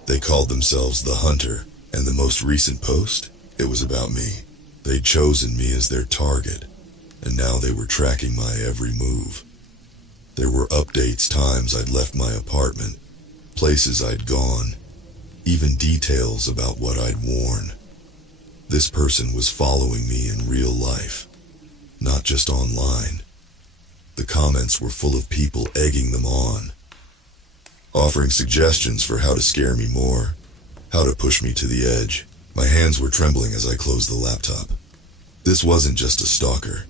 They called themselves The Hunter, and the most recent post, it was about me. They'd chosen me as their target, and now they were tracking my every move. There were updates, times I'd left my apartment, places I'd gone, even details about what I'd worn. This person was following me in real life, not just online. The comments were full of people egging them on, offering suggestions for how to scare me more, how to push me to the edge. My hands were trembling as I closed the laptop. This wasn't just a stalker.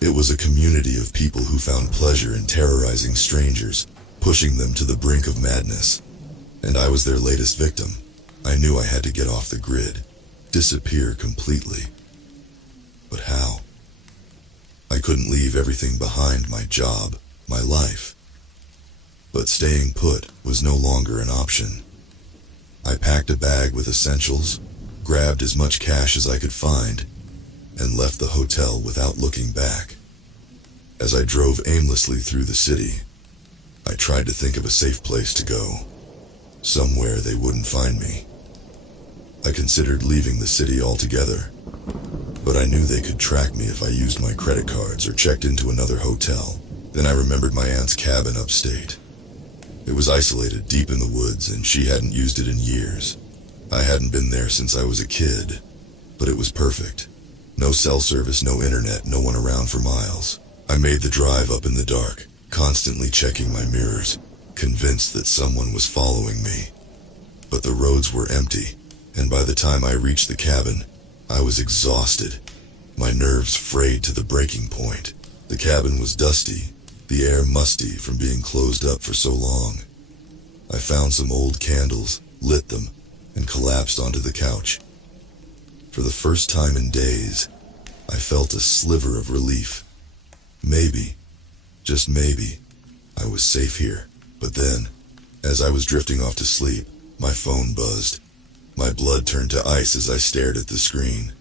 It was a community of people who found pleasure in terrorizing strangers, pushing them to the brink of madness. And I was their latest victim. I knew I had to get off the grid, disappear completely. But how? I couldn't leave everything behind, my job, my life. But staying put was no longer an option. I packed a bag with essentials, grabbed as much cash as I could find, and left the hotel without looking back. As I drove aimlessly through the city, I tried to think of a safe place to go, somewhere they wouldn't find me. I considered leaving the city altogether, but I knew they could track me if I used my credit cards or checked into another hotel. Then I remembered my aunt's cabin upstate. It was isolated deep in the woods, and she hadn't used it in years. I hadn't been there since I was a kid, but it was perfect. No cell service, no internet, no one around for miles. I made the drive up in the dark, constantly checking my mirrors, convinced that someone was following me. But the roads were empty, and by the time I reached the cabin, I was exhausted, my nerves frayed to the breaking point. The cabin was dusty, the air musty from being closed up for so long. I found some old candles, lit them, and collapsed onto the couch. For the first time in days, I felt a sliver of relief. Maybe, just maybe, I was safe here. But then, as I was drifting off to sleep, my phone buzzed. My blood turned to ice as I stared at the screen.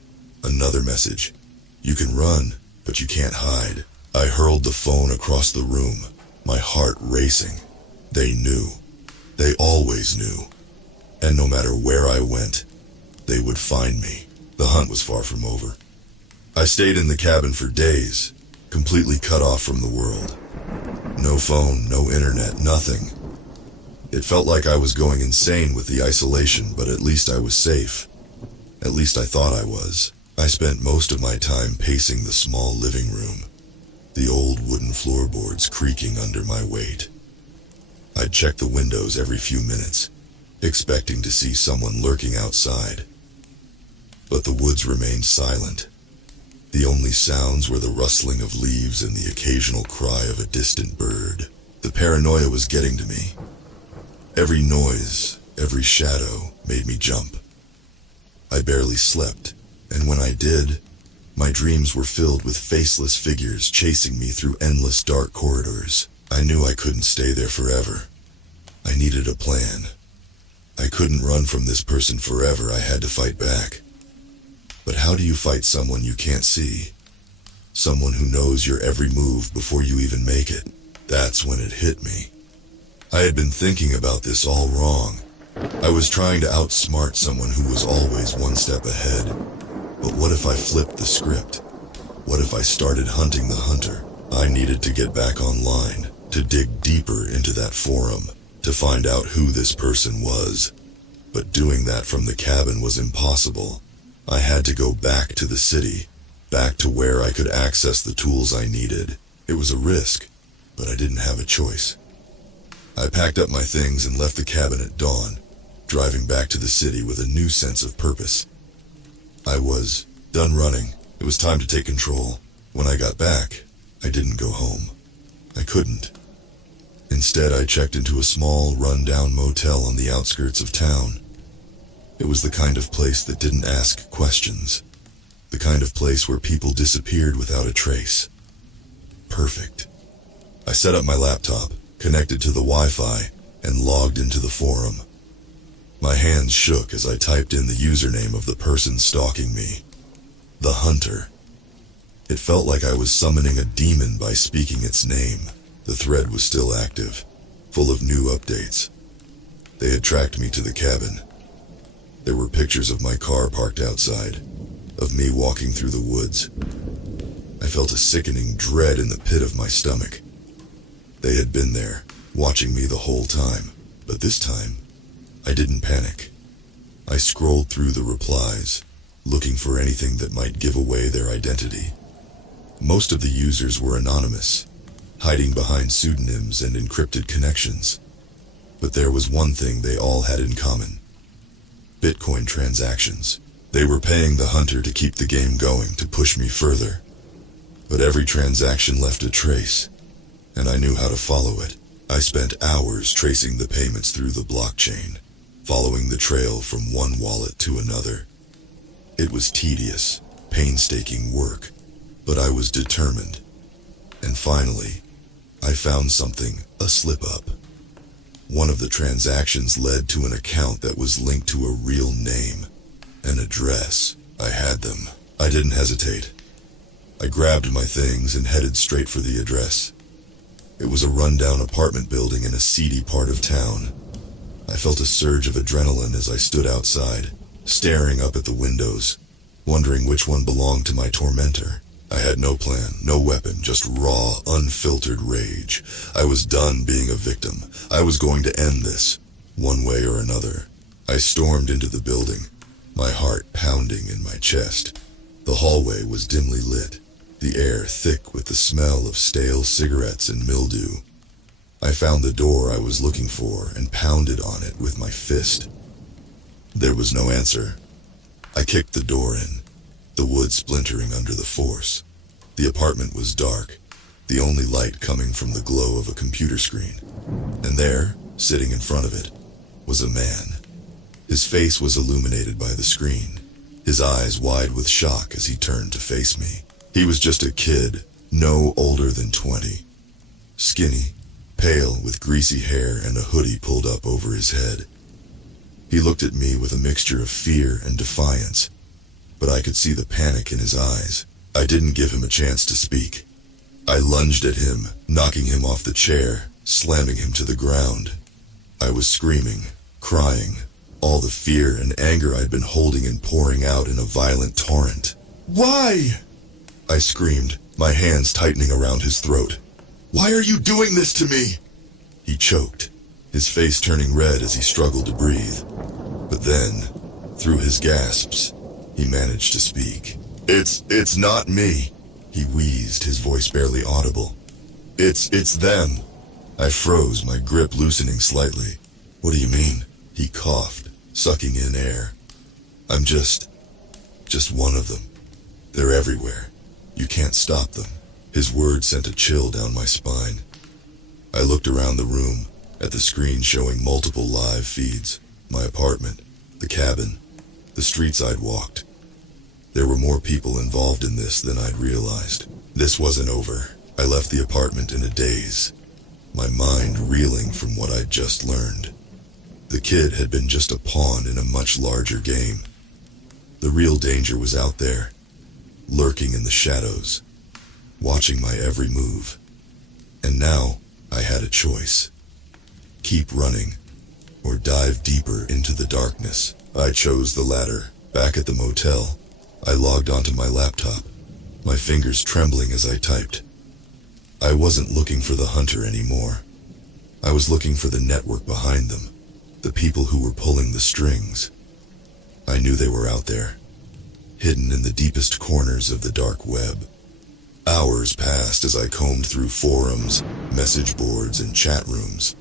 Another message. You can run, but you can't hide. I hurled the phone across the room, my heart racing. They knew. They always knew. And no matter where I went, they would find me. The hunt was far from over. I stayed in the cabin for days, completely cut off from the world. No phone, no internet, nothing. It felt like I was going insane with the isolation, but at least I was safe. At least I thought I was. I spent most of my time pacing the small living room, the old wooden floorboards creaking under my weight. I'd check the windows every few minutes, expecting to see someone lurking outside. But the woods remained silent. The only sounds were the rustling of leaves and the occasional cry of a distant bird. The paranoia was getting to me. Every noise, every shadow made me jump. I barely slept, and when I did, my dreams were filled with faceless figures chasing me through endless dark corridors. I knew I couldn't stay there forever. I needed a plan. I couldn't run from this person forever. I had to fight back. But how do you fight someone you can't see? Someone who knows your every move before you even make it? That's when it hit me. I had been thinking about this all wrong. I was trying to outsmart someone who was always one step ahead. But what if I flipped the script? What if I started hunting the hunter? I needed to get back online, to dig deeper into that forum, to find out who this person was. But doing that from the cabin was impossible. I had to go back to the city, back to where I could access the tools I needed. It was a risk, but I didn't have a choice. I packed up my things and left the cabin at dawn, driving back to the city with a new sense of purpose. I was done running. It was time to take control. When I got back, I didn't go home. I couldn't. Instead, I checked into a small, run-down motel on the outskirts of town. It was the kind of place that didn't ask questions. The kind of place where people disappeared without a trace. Perfect. I set up my laptop, connected to the Wi-Fi, and logged into the forum. My hands shook as I typed in the username of the person stalking me. The Hunter. It felt like I was summoning a demon by speaking its name. The thread was still active, full of new updates. They had tracked me to the cabin. There were pictures of my car parked outside, of me walking through the woods. I felt a sickening dread in the pit of my stomach. They had been there, watching me the whole time, but this time, I didn't panic. I scrolled through the replies, looking for anything that might give away their identity. Most of the users were anonymous, hiding behind pseudonyms and encrypted connections. But there was one thing they all had in common: Bitcoin transactions. They were paying the hunter to keep the game going, to push me further. But every transaction left a trace, and I knew how to follow it. I spent hours tracing the payments through the blockchain, following the trail from one wallet to another. It was tedious, painstaking work, but I was determined. And finally, I found something, a slip-up. One of the transactions led to an account that was linked to a real name, an address. I had them. I didn't hesitate. I grabbed my things and headed straight for the address. It was a rundown apartment building in a seedy part of town. I felt a surge of adrenaline as I stood outside, staring up at the windows, wondering which one belonged to my tormentor. I had no plan, no weapon, just raw, unfiltered rage. I was done being a victim. I was going to end this, one way or another. I stormed into the building, my heart pounding in my chest. The hallway was dimly lit, the air thick with the smell of stale cigarettes and mildew. I found the door I was looking for and pounded on it with my fist. There was no answer. I kicked the door in, the wood splintering under the force. The apartment was dark, the only light coming from the glow of a computer screen. And there, sitting in front of it, was a man. His face was illuminated by the screen, his eyes wide with shock as he turned to face me. He was just a kid, no older than 20. Skinny, pale, with greasy hair and a hoodie pulled up over his head. He looked at me with a mixture of fear and defiance, but I could see the panic in his eyes. I didn't give him a chance to speak. I lunged at him, knocking him off the chair, slamming him to the ground. I was screaming, crying, all the fear and anger I'd been holding and pouring out in a violent torrent. "Why?" I screamed, my hands tightening around his throat. "Why are you doing this to me?" He choked, his face turning red as he struggled to breathe. But then, through his gasps, he managed to speak. It's not me," he wheezed, his voice barely audible. It's them." I froze, my grip loosening slightly. "What do you mean?" He coughed, sucking in air. "I'm just one of them. They're everywhere. You can't stop them." His words sent a chill down my spine. I looked around the room, at the screen showing multiple live feeds. My apartment, the cabin, the streets I'd walked. There were more people involved in this than I'd realized. This wasn't over. I left the apartment in a daze, my mind reeling from what I'd just learned. The kid had been just a pawn in a much larger game. The real danger was out there, lurking in the shadows, watching my every move. And now, I had a choice. Keep running, or dive deeper into the darkness. I chose the latter. Back at the motel, I logged onto my laptop, my fingers trembling as I typed. I wasn't looking for the hunter anymore. I was looking for the network behind them, the people who were pulling the strings. I knew they were out there, hidden in the deepest corners of the dark web. Hours passed as I combed through forums, message boards, and chat rooms.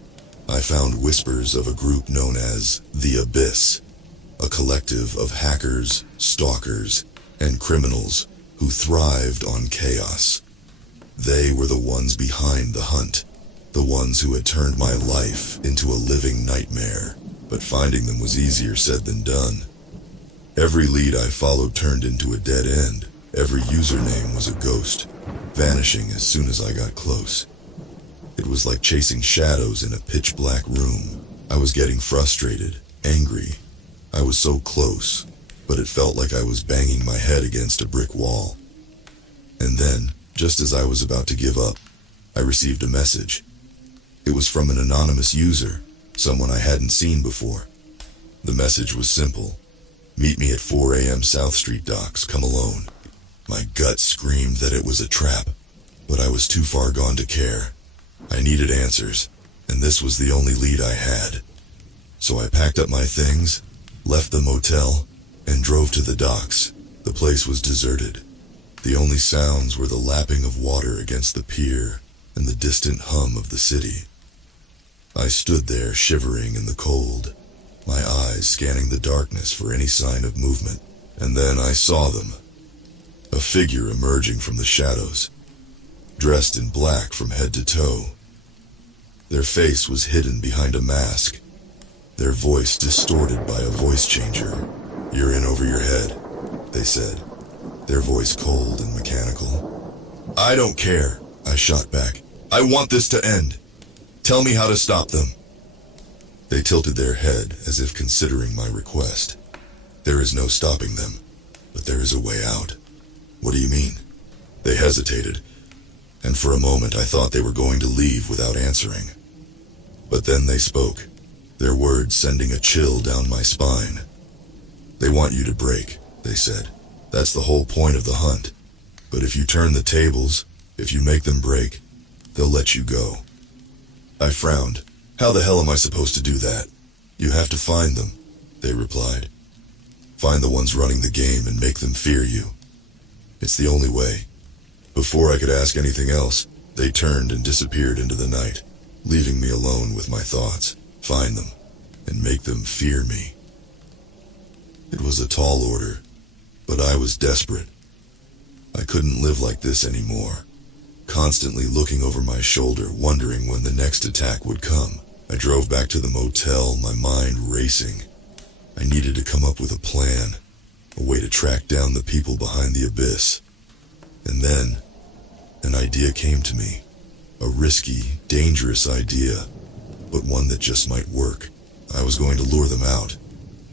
I found whispers of a group known as The Abyss, a collective of hackers, stalkers, and criminals who thrived on chaos. They were the ones behind the hunt, the ones who had turned my life into a living nightmare, but finding them was easier said than done. Every lead I followed turned into a dead end. Every username was a ghost, vanishing as soon as I got close. It was like chasing shadows in a pitch-black room. I was getting frustrated, angry. I was so close, but it felt like I was banging my head against a brick wall. And then, just as I was about to give up, I received a message. It was from an anonymous user, someone I hadn't seen before. The message was simple. Meet me at 4 a.m. South Street docks, come alone. My gut screamed that it was a trap, but I was too far gone to care. I needed answers, and this was the only lead I had. So I packed up my things, left the motel, and drove to the docks. The place was deserted. The only sounds were the lapping of water against the pier and the distant hum of the city. I stood there shivering in the cold, my eyes scanning the darkness for any sign of movement, and then I saw them. A figure emerging from the shadows, dressed in black from head to toe. Their face was hidden behind a mask, their voice distorted by a voice changer. "You're in over your head," they said, their voice cold and mechanical. "I don't care," I shot back. "I want this to end. Tell me how to stop them." They tilted their head as if considering my request. "There is no stopping them, but there is a way out." "What do you mean?" They hesitated, and for a moment I thought they were going to leave without answering. But then they spoke, their words sending a chill down my spine. "They want you to break," they said. "That's the whole point of the hunt. But if you turn the tables, if you make them break, they'll let you go." I frowned. "How the hell am I supposed to do that?" "You have to find them," they replied. "Find the ones running the game and make them fear you. It's the only way." Before I could ask anything else, they turned and disappeared into the night, leaving me alone with my thoughts. Find them, and make them fear me. It was a tall order, but I was desperate. I couldn't live like this anymore, constantly looking over my shoulder, wondering when the next attack would come. I drove back to the motel, my mind racing. I needed to come up with a plan, a way to track down the people behind the abyss. And then, an idea came to me. A risky, dangerous idea, but one that just might work. I was going to lure them out,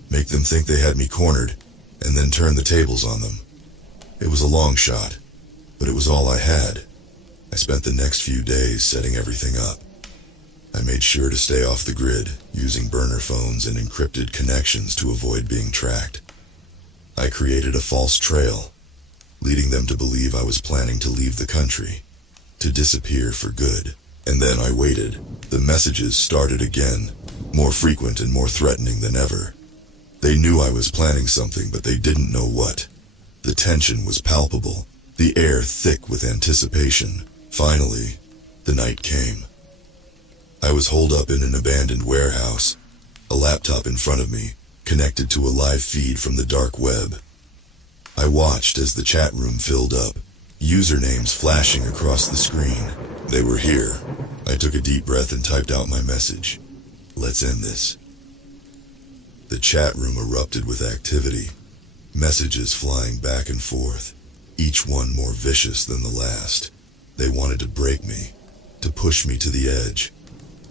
make them think they had me cornered, and then turn the tables on them. It was a long shot, but it was all I had. I spent the next few days setting everything up. I made sure to stay off the grid, using burner phones and encrypted connections to avoid being tracked. I created a false trail, leading them to believe I was planning to leave the country, to disappear for good. And then I waited. The messages started again, more frequent and more threatening than ever. They knew I was planning something, but they didn't know what. The tension was palpable, the air thick with anticipation. Finally, the night came. I was holed up in an abandoned warehouse, a laptop in front of me, connected to a live feed from the dark web. I watched as the chat room filled up, usernames flashing across the screen. They were here. I took a deep breath and typed out my message. "Let's end this." The chat room erupted with activity, messages flying back and forth, each one more vicious than the last. They wanted to break me, to push me to the edge,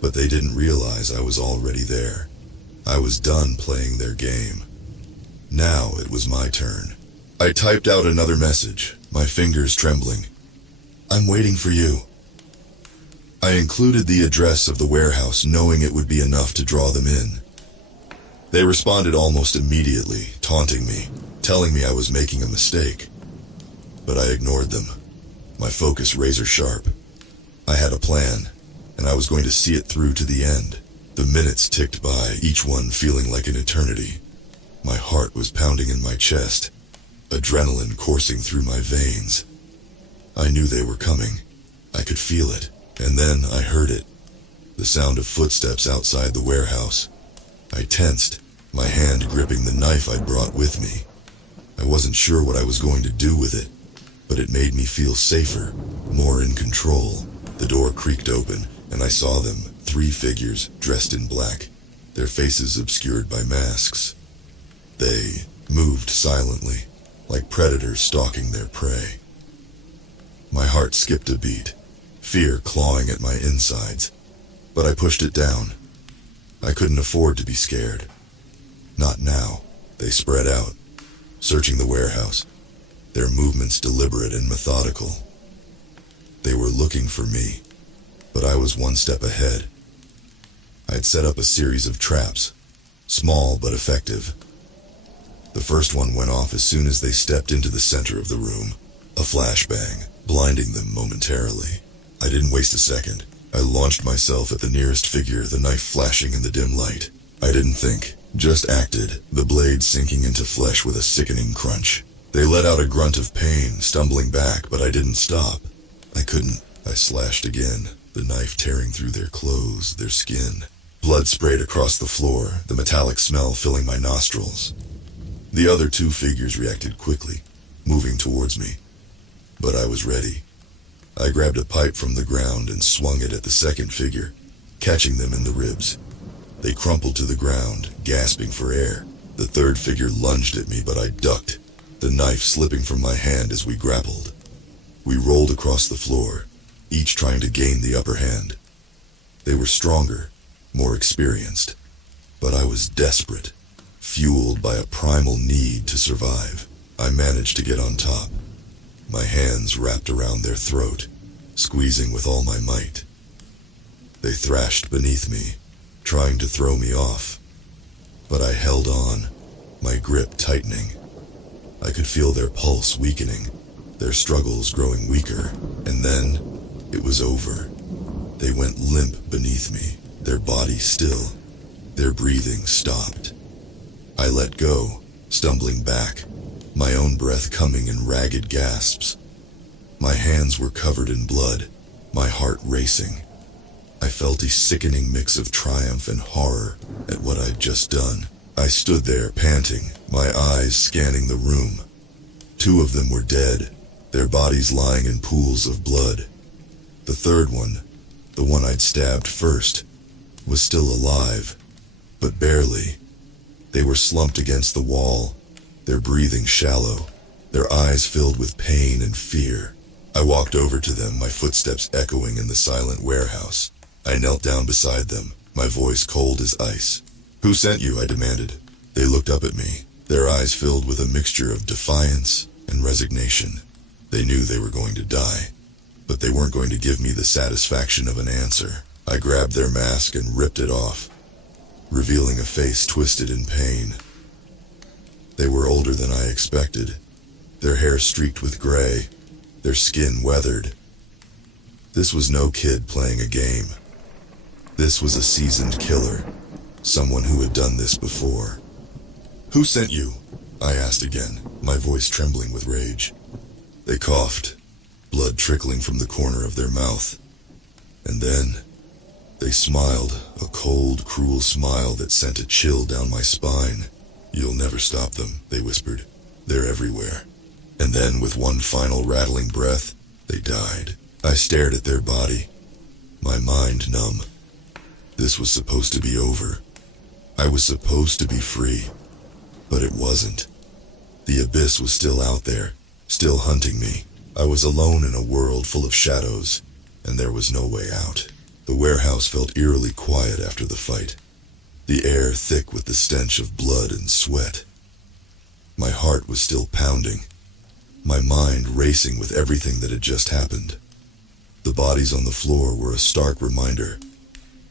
but they didn't realize I was already there. I was done playing their game. Now it was my turn. I typed out another message, my fingers trembling. "I'm waiting for you." I included the address of the warehouse, knowing it would be enough to draw them in. They responded almost immediately, taunting me, telling me I was making a mistake. But I ignored them, my focus razor sharp. I had a plan, and I was going to see it through to the end. The minutes ticked by, each one feeling like an eternity. My heart was pounding in my chest, adrenaline coursing through my veins. I knew they were coming. I could feel it. And then I heard it, the sound of footsteps outside the warehouse. I tensed, my hand gripping the knife I'd brought with me. I wasn't sure what I was going to do with it, but it made me feel safer, more in control. The door creaked open, and I saw them, 3 figures dressed in black, their faces obscured by masks. They moved silently, like predators stalking their prey. My heart skipped a beat, fear clawing at my insides, but I pushed it down. I couldn't afford to be scared. Not now. They spread out, searching the warehouse. their movements deliberate and methodical. They were looking for me, but I was one step ahead. I'd set up a series of traps, small but effective. The first one went off as soon as they stepped into the center of the room, a flashbang, blinding them momentarily. I didn't waste a second. I launched myself at the nearest figure, the knife flashing in the dim light. I didn't think, just acted, the blade sinking into flesh with a sickening crunch. They let out a grunt of pain, stumbling back, but I didn't stop. I couldn't. I slashed again, the knife tearing through their clothes, their skin. Blood sprayed across the floor, the metallic smell filling my nostrils. The other two figures reacted quickly, moving towards me. But I was ready. I grabbed a pipe from the ground and swung it at the second figure, catching them in the ribs. They crumpled to the ground, gasping for air. The third figure lunged at me, but I ducked, the knife slipping from my hand as we grappled. We rolled across the floor, each trying to gain the upper hand. They were stronger, more experienced, but I was desperate, fueled by a primal need to survive. I managed to get on top, my hands wrapped around their throat, squeezing with all my might. They thrashed beneath me, trying to throw me off, but I held on, my grip tightening. I could feel their pulse weakening, their struggles growing weaker, and then it was over. They went limp beneath me, their bodies still, their breathing stopped. I let go, stumbling back, my own breath coming in ragged gasps. My hands were covered in blood, my heart racing. I felt a sickening mix of triumph and horror at what I'd just done. I stood there, panting, my eyes scanning the room. Two of them were dead, their bodies lying in pools of blood. The third one, the one I'd stabbed first, was still alive, but barely. They were slumped against the wall, their breathing shallow, their eyes filled with pain and fear. I walked over to them, my footsteps echoing in the silent warehouse. I knelt down beside them, my voice cold as ice. "Who sent you?" I demanded. They looked up at me, their eyes filled with a mixture of defiance and resignation. They knew they were going to die, but they weren't going to give me the satisfaction of an answer. I grabbed their mask and ripped it off, revealing a face twisted in pain. They were older than I expected, their hair streaked with gray, their skin weathered. This was no kid playing a game. This was a seasoned killer, someone who had done this before. "Who sent you?" I asked again, my voice trembling with rage. They coughed, blood trickling from the corner of their mouth. And then they smiled, a cold, cruel smile that sent a chill down my spine. "You'll never stop them," they whispered. "They're everywhere." And then, with one final rattling breath, they died. I stared at their body, my mind numb. This was supposed to be over. I was supposed to be free, but it wasn't. The abyss was still out there, still hunting me. I was alone in a world full of shadows, and there was no way out. The warehouse felt eerily quiet after the fight, the air thick with the stench of blood and sweat. My heart was still pounding, my mind racing with everything that had just happened. The bodies on the floor were a stark reminder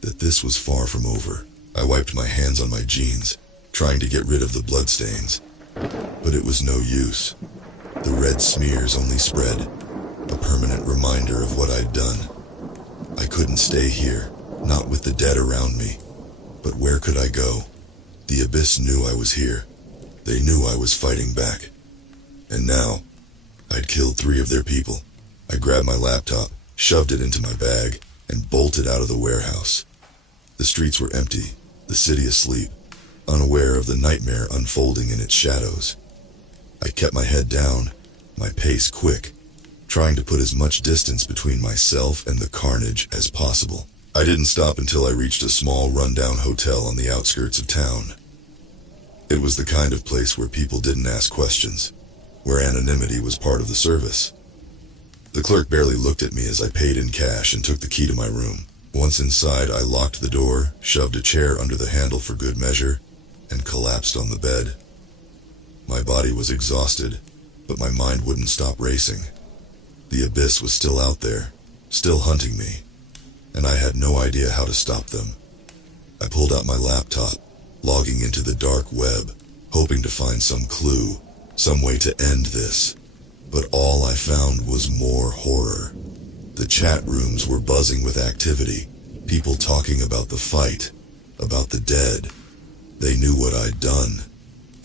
that this was far from over. I wiped my hands on my jeans, trying to get rid of the bloodstains, but it was no use. The red smears only spread, a permanent reminder of what I'd done. I couldn't stay here, not with the dead around me. But where could I go? The abyss knew I was here. They knew I was fighting back. And now, I'd killed 3 of their people. I grabbed my laptop, shoved it into my bag, and bolted out of the warehouse. The streets were empty, the city asleep, unaware of the nightmare unfolding in its shadows. I kept my head down, my pace quick, trying to put as much distance between myself and the carnage as possible. I didn't stop until I reached a small rundown hotel on the outskirts of town. It was the kind of place where people didn't ask questions, where anonymity was part of the service. The clerk barely looked at me as I paid in cash and took the key to my room. Once inside, I locked the door, shoved a chair under the handle for good measure, and collapsed on the bed. My body was exhausted, but my mind wouldn't stop racing. The abyss was still out there, still hunting me, and I had no idea how to stop them. I pulled out my laptop, logging into the dark web, hoping to find some clue, some way to end this. But all I found was more horror. The chat rooms were buzzing with activity, people talking about the fight, about the dead. They knew what I'd done,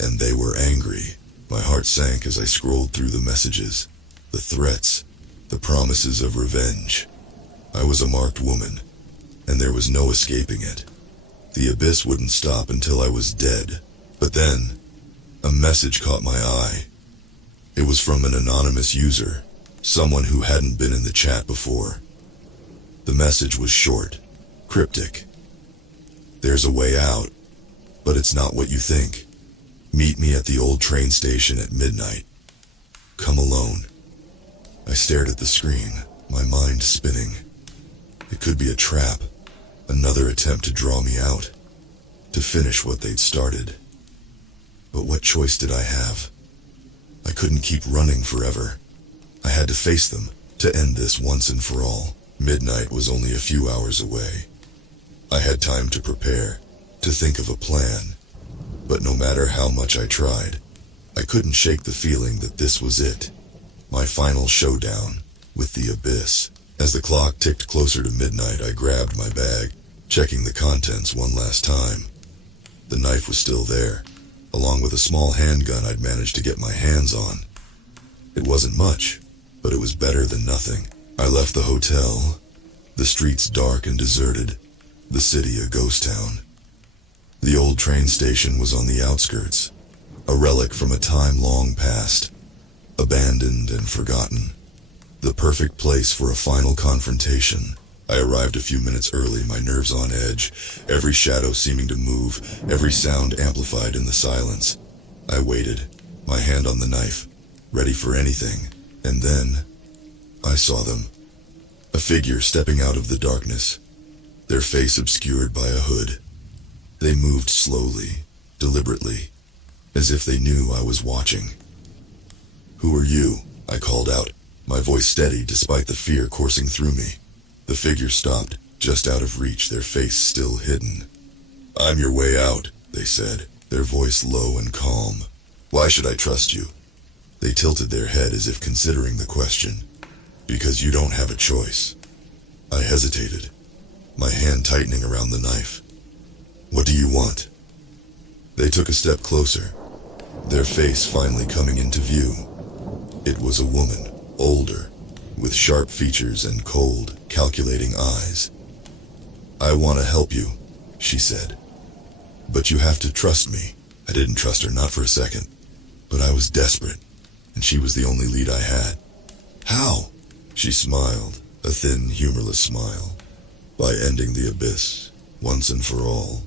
and they were angry. My heart sank as I scrolled through the messages, the threats, the promises of revenge. I was a marked woman, and there was no escaping it. The abyss wouldn't stop until I was dead. But then, a message caught my eye. It was from an anonymous user, someone who hadn't been in the chat before. The message was short, cryptic. There's a way out, but it's not what you think. Meet me at the old train station at midnight. Come alone. I stared at the screen, my mind spinning. It could be a trap, another attempt to draw me out, to finish what they'd started. But what choice did I have? I couldn't keep running forever. I had to face them, to end this once and for all. Midnight was only a few hours away. I had time to prepare, to think of a plan. But no matter how much I tried, I couldn't shake the feeling that this was it. My final showdown with the abyss. As the clock ticked closer to midnight, I grabbed my bag, checking the contents one last time. The knife was still there, along with a small handgun I'd managed to get my hands on. It wasn't much, but it was better than nothing. I left the hotel, the streets dark and deserted, the city a ghost town. The old train station was on the outskirts, a relic from a time long past, abandoned and forgotten. The perfect place for a final confrontation. I arrived a few minutes early, my nerves on edge, every shadow seeming to move, every sound amplified in the silence. I waited, my hand on the knife, ready for anything, and then I saw them. A figure stepping out of the darkness, their face obscured by a hood. They moved slowly, deliberately, as if they knew I was watching. "Who are you?" I called out, my voice steady despite the fear coursing through me. The figure stopped, just out of reach, their face still hidden. "I'm your way out," they said, their voice low and calm. "Why should I trust you?" They tilted their head as if considering the question. "Because you don't have a choice." I hesitated, my hand tightening around the knife. "What do you want?" They took a step closer, their face finally coming into view. It was a woman, older, with sharp features and cold, calculating eyes. "I want to help you," she said. "But you have to trust me." I didn't trust her, not for a second. But I was desperate, and she was the only lead I had. "How?" She smiled, a thin, humorless smile. "By ending the abyss, once and for all."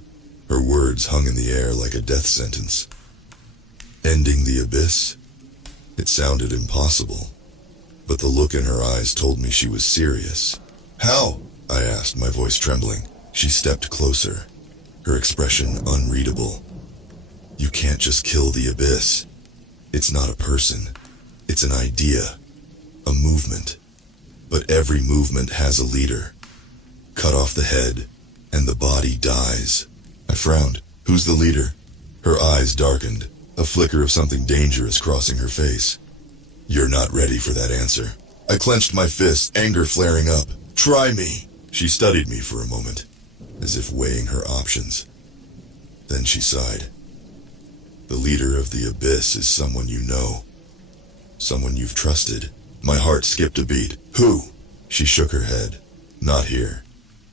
Her words hung in the air like a death sentence. Ending the abyss? It sounded impossible, but the look in her eyes told me she was serious. "How?" I asked, my voice trembling. She stepped closer, her expression unreadable. "You can't just kill the abyss. It's not a person. It's an idea, a movement. But every movement has a leader. Cut off the head, and the body dies." I frowned. "Who's the leader?" Her eyes darkened, a flicker of something dangerous crossing her face. "You're not ready for that answer." I clenched my fist, anger flaring up. "Try me." She studied me for a moment, as if weighing her options. Then she sighed. "The leader of the abyss is someone you know. Someone you've trusted." My heart skipped a beat. "Who?" She shook her head. "Not here.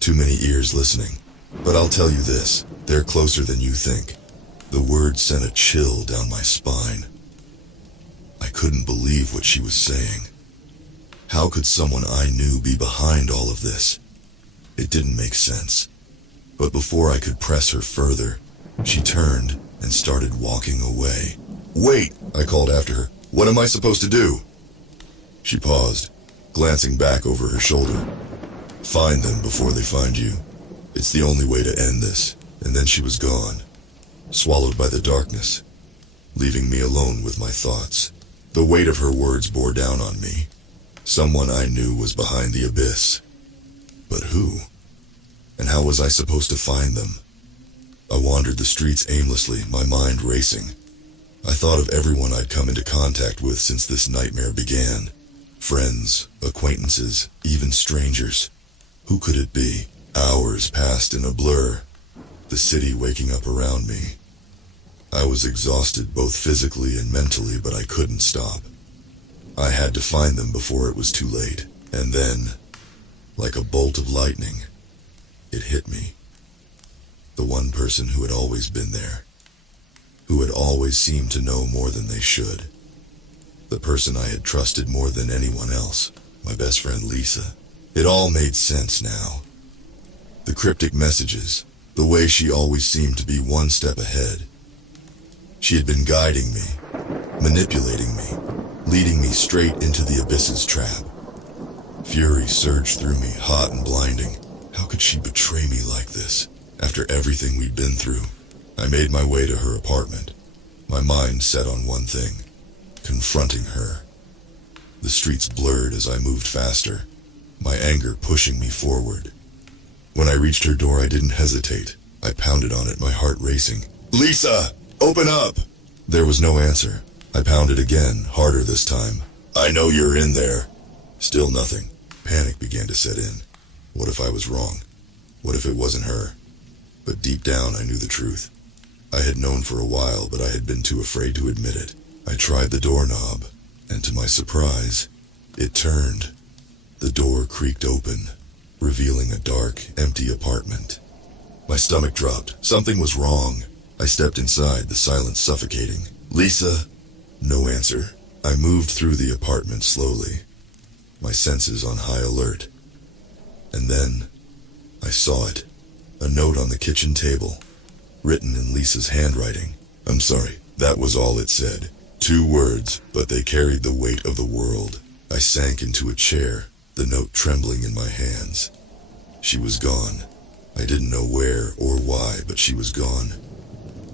Too many ears listening. But I'll tell you this, they're closer than you think." The words sent a chill down my spine. I couldn't believe what she was saying. How could someone I knew be behind all of this? It didn't make sense. But before I could press her further, she turned and started walking away. "Wait," I called after her. "What am I supposed to do?" She paused, glancing back over her shoulder. "Find them before they find you. It's the only way to end this." And then she was gone, swallowed by the darkness, leaving me alone with my thoughts. The weight of her words bore down on me. Someone I knew was behind the abyss. But who? And how was I supposed to find them? I wandered the streets aimlessly, my mind racing. I thought of everyone I'd come into contact with since this nightmare began. Friends, acquaintances, even strangers. Who could it be? Hours passed in a blur, the city waking up around me. I was exhausted both physically and mentally, but I couldn't stop. I had to find them before it was too late. And then, like a bolt of lightning, it hit me. The one person who had always been there. Who had always seemed to know more than they should. The person I had trusted more than anyone else. My best friend Lisa. It all made sense now. The cryptic messages, the way she always seemed to be one step ahead. She had been guiding me, manipulating me, leading me straight into the abyss's trap. Fury surged through me, hot and blinding. How could she betray me like this, after everything we'd been through? I made my way to her apartment, my mind set on one thing, confronting her. The streets blurred as I moved faster, my anger pushing me forward. When I reached her door, I didn't hesitate. I pounded on it, my heart racing. "Lisa! Open up!" There was no answer. I pounded again, harder this time. "I know you're in there." Still nothing. Panic began to set in. What if I was wrong? What if it wasn't her? But deep down, I knew the truth. I had known for a while, but I had been too afraid to admit it. I tried the doorknob, and to my surprise, it turned. The door creaked open, revealing a dark, empty apartment. My stomach dropped. Something was wrong. I stepped inside, the silence suffocating. "Lisa?" No answer. I moved through the apartment slowly, my senses on high alert. And then, I saw it. A note on the kitchen table, written in Lisa's handwriting. "I'm sorry," that was all it said. 2 words, but they carried the weight of the world. I sank into a chair, the note trembling in my hands. She was gone. I didn't know where or why, but she was gone.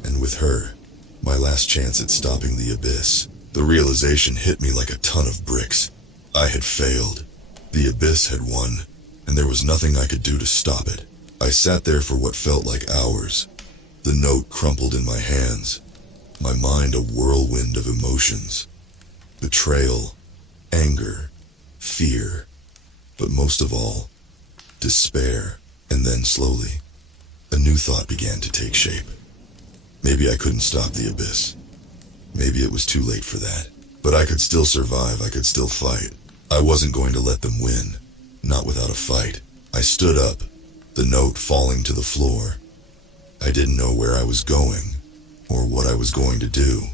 And with her, my last chance at stopping the abyss. The realization hit me like a ton of bricks. I had failed. The abyss had won, and there was nothing I could do to stop it. I sat there for what felt like hours. The note crumpled in my hands, my mind a whirlwind of emotions. Betrayal, anger, fear, but most of all, despair. And then slowly, a new thought began to take shape. Maybe I couldn't stop the abyss. Maybe it was too late for that. But I could still survive, I could still fight. I wasn't going to let them win, not without a fight. I stood up, the note falling to the floor. I didn't know where I was going, or what I was going to do.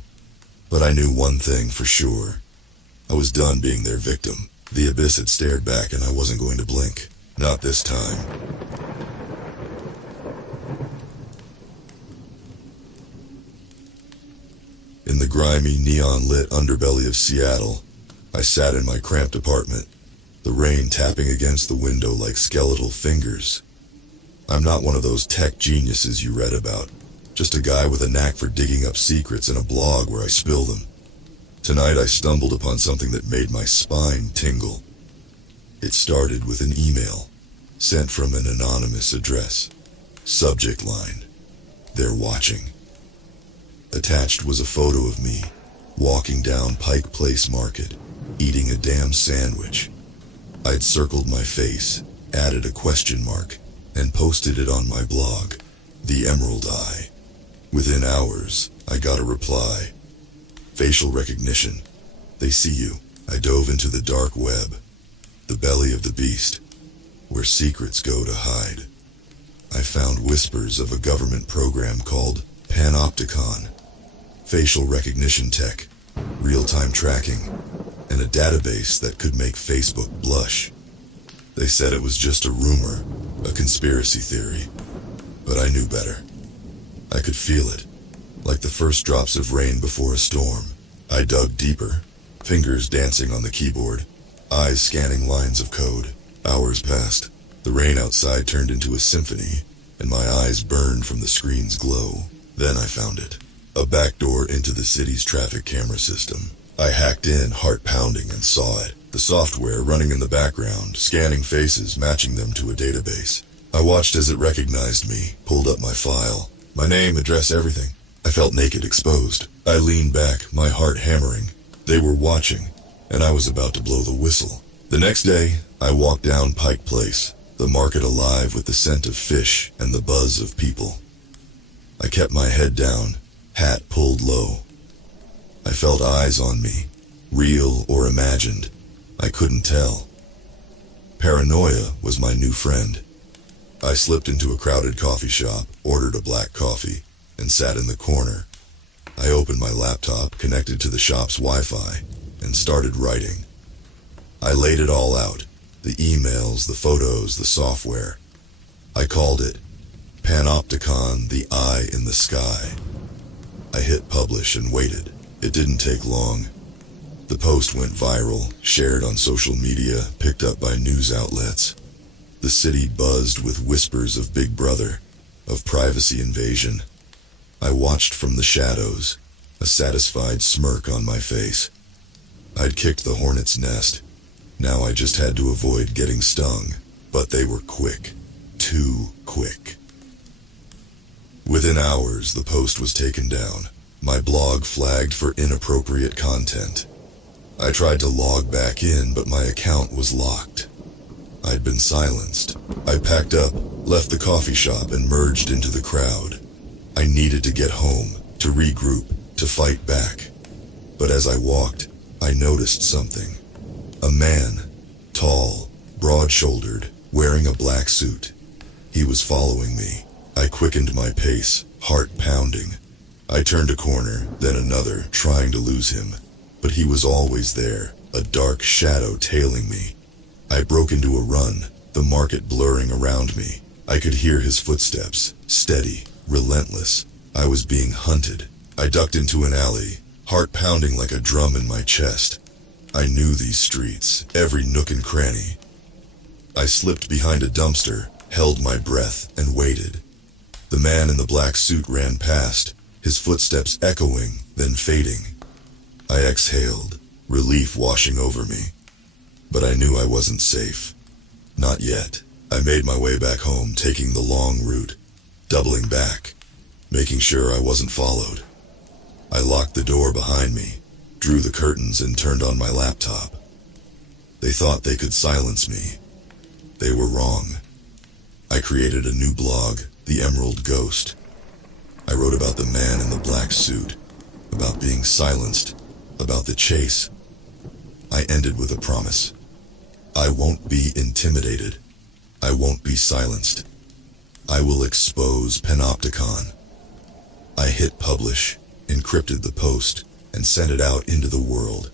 But I knew one thing for sure. I was done being their victim. The abyss had stared back and I wasn't going to blink. Not this time. In the grimy, neon-lit underbelly of Seattle, I sat in my cramped apartment, the rain tapping against the window like skeletal fingers. I'm not one of those tech geniuses you read about, just a guy with a knack for digging up secrets in a blog where I spill them. Tonight I stumbled upon something that made my spine tingle. It started with an email, sent from an anonymous address. Subject line: "They're watching." Attached was a photo of me, walking down Pike Place Market, eating a damn sandwich. I'd circled my face, added a question mark, and posted it on my blog, The Emerald Eye. Within hours, I got a reply. Facial recognition. "They see you." I dove into the dark web, the belly of the beast, where secrets go to hide. I found whispers of a government program called Panopticon. Facial recognition tech, real-time tracking, and a database that could make Facebook blush. They said it was just a rumor, a conspiracy theory, but I knew better. I could feel it, like the first drops of rain before a storm. I dug deeper, fingers dancing on the keyboard, eyes scanning lines of code. Hours passed. The rain outside turned into a symphony, and my eyes burned from the screen's glow. Then I found it. A back door into the city's traffic camera system. I hacked in, heart pounding, and saw it. The software running in the background, scanning faces, matching them to a database. I watched as it recognized me, pulled up my file. My name, address, everything. I felt naked, exposed. I leaned back, my heart hammering. They were watching, and I was about to blow the whistle. The next day, I walked down Pike Place, the market alive with the scent of fish and the buzz of people. I kept my head down, hat pulled low. I felt eyes on me, real or imagined. I couldn't tell. Paranoia was my new friend. I slipped into a crowded coffee shop, ordered a black coffee, and sat in the corner. I opened my laptop, connected to the shop's Wi-Fi, and started writing. I laid it all out, the emails, the photos, the software. I called it Panopticon, the Eye in the Sky. I hit publish and waited. It didn't take long. The post went viral, shared on social media, picked up by news outlets. The city buzzed with whispers of Big Brother, of privacy invasion. I watched from the shadows, a satisfied smirk on my face. I'd kicked the hornet's nest. Now I just had to avoid getting stung, but they were quick. Too quick. Within hours, the post was taken down. My blog flagged for inappropriate content. I tried to log back in, but my account was locked. I'd been silenced. I packed up, left the coffee shop, and merged into the crowd. I needed to get home, to regroup, to fight back. But as I walked, I noticed something. A man, tall, broad-shouldered, wearing a black suit. He was following me. I quickened my pace, heart pounding. I turned a corner, then another, trying to lose him. But he was always there, a dark shadow tailing me. I broke into a run, the market blurring around me. I could hear his footsteps, steady, relentless. I was being hunted. I ducked into an alley, heart pounding like a drum in my chest. I knew these streets, every nook and cranny. I slipped behind a dumpster, held my breath, and waited. The man in the black suit ran past, his footsteps echoing, then fading. I exhaled, relief washing over me. But I knew I wasn't safe. Not yet. I made my way back home, taking the long route, doubling back, making sure I wasn't followed. I locked the door behind me, drew the curtains, and turned on my laptop. They thought they could silence me. They were wrong. I created a new blog, The Emerald Ghost. I wrote about the man in the black suit, about being silenced, about the chase. I ended with a promise. I won't be intimidated. I won't be silenced. I will expose Panopticon. I hit publish, encrypted the post, and sent it out into the world.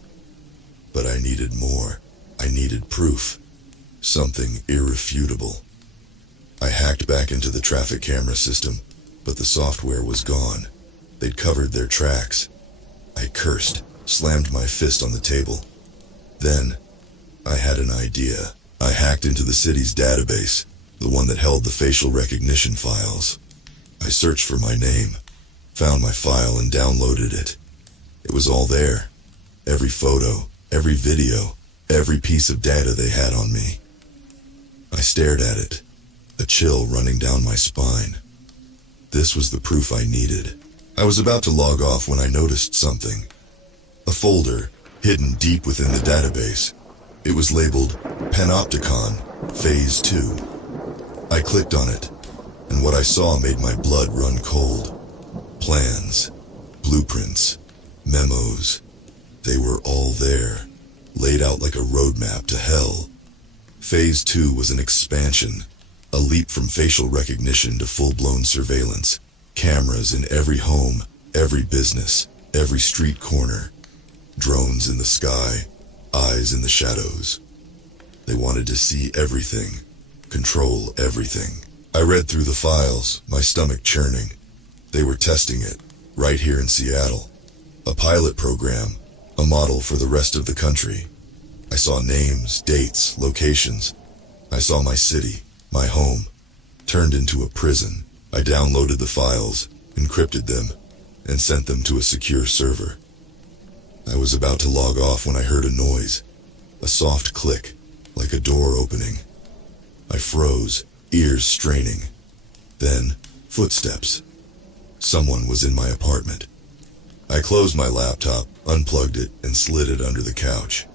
But I needed more. I needed proof. Something irrefutable. I hacked back into the traffic camera system, but the software was gone. They'd covered their tracks. I cursed, slammed my fist on the table. Then, I had an idea. I hacked into the city's database, the one that held the facial recognition files. I searched for my name, found my file, and downloaded it. It was all there. Every photo, every video, every piece of data they had on me. I stared at it, a chill running down my spine. This was the proof I needed. I was about to log off when I noticed something. A folder, hidden deep within the database. It was labeled Panopticon, Phase 2. I clicked on it, and what I saw made my blood run cold. Plans, blueprints, memos. They were all there, laid out like a roadmap to hell. Phase 2 was an expansion, a leap from facial recognition to full-blown surveillance. Cameras in every home, every business, every street corner. Drones in the sky, eyes in the shadows. They wanted to see everything, control everything. I read through the files, my stomach churning. They were testing it, right here in Seattle. A pilot program, a model for the rest of the country. I saw names, dates, locations. I saw my city, my home, turned into a prison. I downloaded the files, encrypted them, and sent them to a secure server. I was about to log off when I heard a noise, a soft click, like a door opening. I froze, ears straining. Then, footsteps. Someone was in my apartment. I closed my laptop, unplugged it, and slid it under the couch.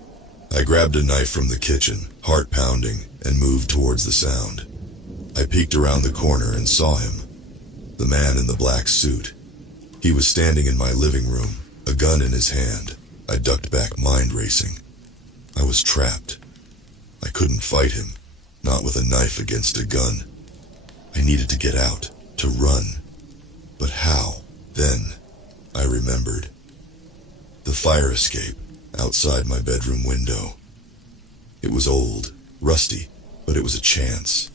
I grabbed a knife from the kitchen, heart pounding, and moved towards the sound. I peeked around the corner and saw him. The man in the black suit. He was standing in my living room, a gun in his hand. I ducked back, mind racing. I was trapped. I couldn't fight him, not with a knife against a gun. I needed to get out, to run. But how? Then, I remembered. The fire escape, outside my bedroom window. It was old, rusty, but it was a chance.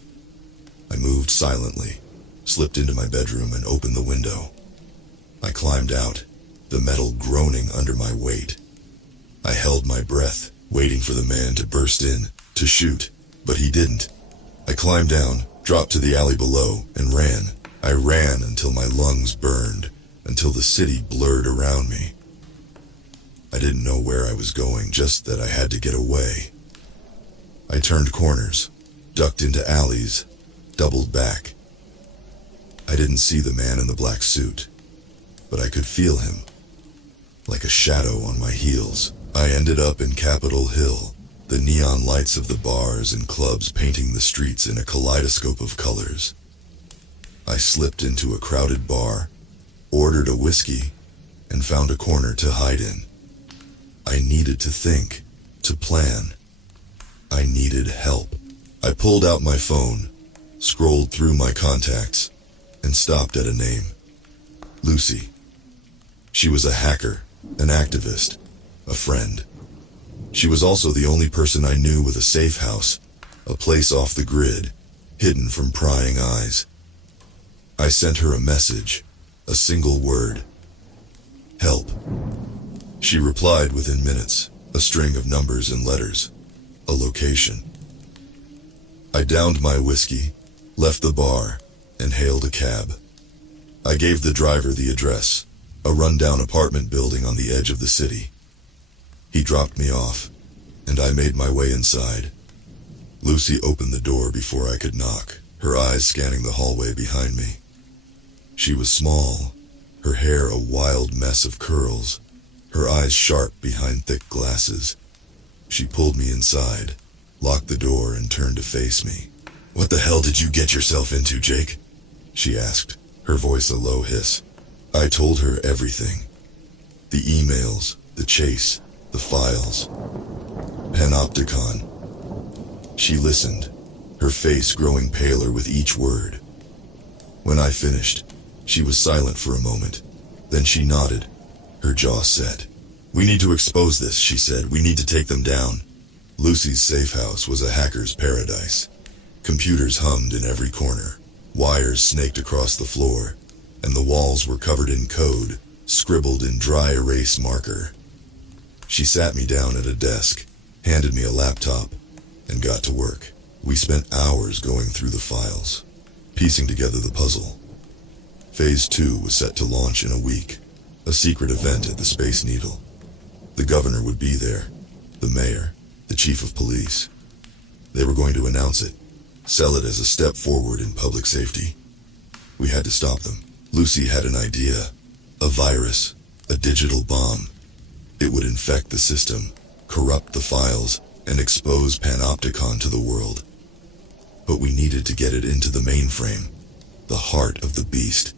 I moved silently, slipped into my bedroom and opened the window. I climbed out, the metal groaning under my weight. I held my breath, waiting for the man to burst in, to shoot, but he didn't. I climbed down, dropped to the alley below, and ran. I ran until my lungs burned, until the city blurred around me. I didn't know where I was going, just that I had to get away. I turned corners, ducked into alleys, doubled back. I didn't see the man in the black suit, but I could feel him, like a shadow on my heels. I ended up in Capitol Hill, the neon lights of the bars and clubs painting the streets in a kaleidoscope of colors. I slipped into a crowded bar, ordered a whiskey, and found a corner to hide in. I needed to think, to plan. I needed help. I pulled out my phone, scrolled through my contacts, and stopped at a name. Lucy. She was a hacker, an activist, a friend. She was also the only person I knew with a safe house, a place off the grid, hidden from prying eyes. I sent her a message, a single word. Help. She replied within minutes, a string of numbers and letters, a location. I downed my whiskey, left the bar, and hailed a cab. I gave the driver the address, a rundown apartment building on the edge of the city. He dropped me off, and I made my way inside. Lucy opened the door before I could knock, her eyes scanning the hallway behind me. She was small, her hair a wild mess of curls, her eyes sharp behind thick glasses. She pulled me inside, locked the door, and turned to face me. "What the hell did you get yourself into, Jake?" she asked, her voice a low hiss. I told her everything. The emails, the chase, the files. Panopticon. She listened, her face growing paler with each word. When I finished, she was silent for a moment. Then she nodded, her jaw set. "We need to expose this," she said. "We need to take them down." Lucy's safe house was a hacker's paradise. Computers hummed in every corner, wires snaked across the floor, and the walls were covered in code, scribbled in dry erase marker. She sat me down at a desk, handed me a laptop, and got to work. We spent hours going through the files, piecing together the puzzle. Phase 2 was set to launch in a week, a secret event at the Space Needle. The governor would be there, the mayor, the chief of police. They were going to announce it, sell it as a step forward in public safety. We had to stop them. Lucy had an idea, a virus, a digital bomb. It would infect the system, corrupt the files, and expose Panopticon to the world. But we needed to get it into the mainframe, the heart of the beast.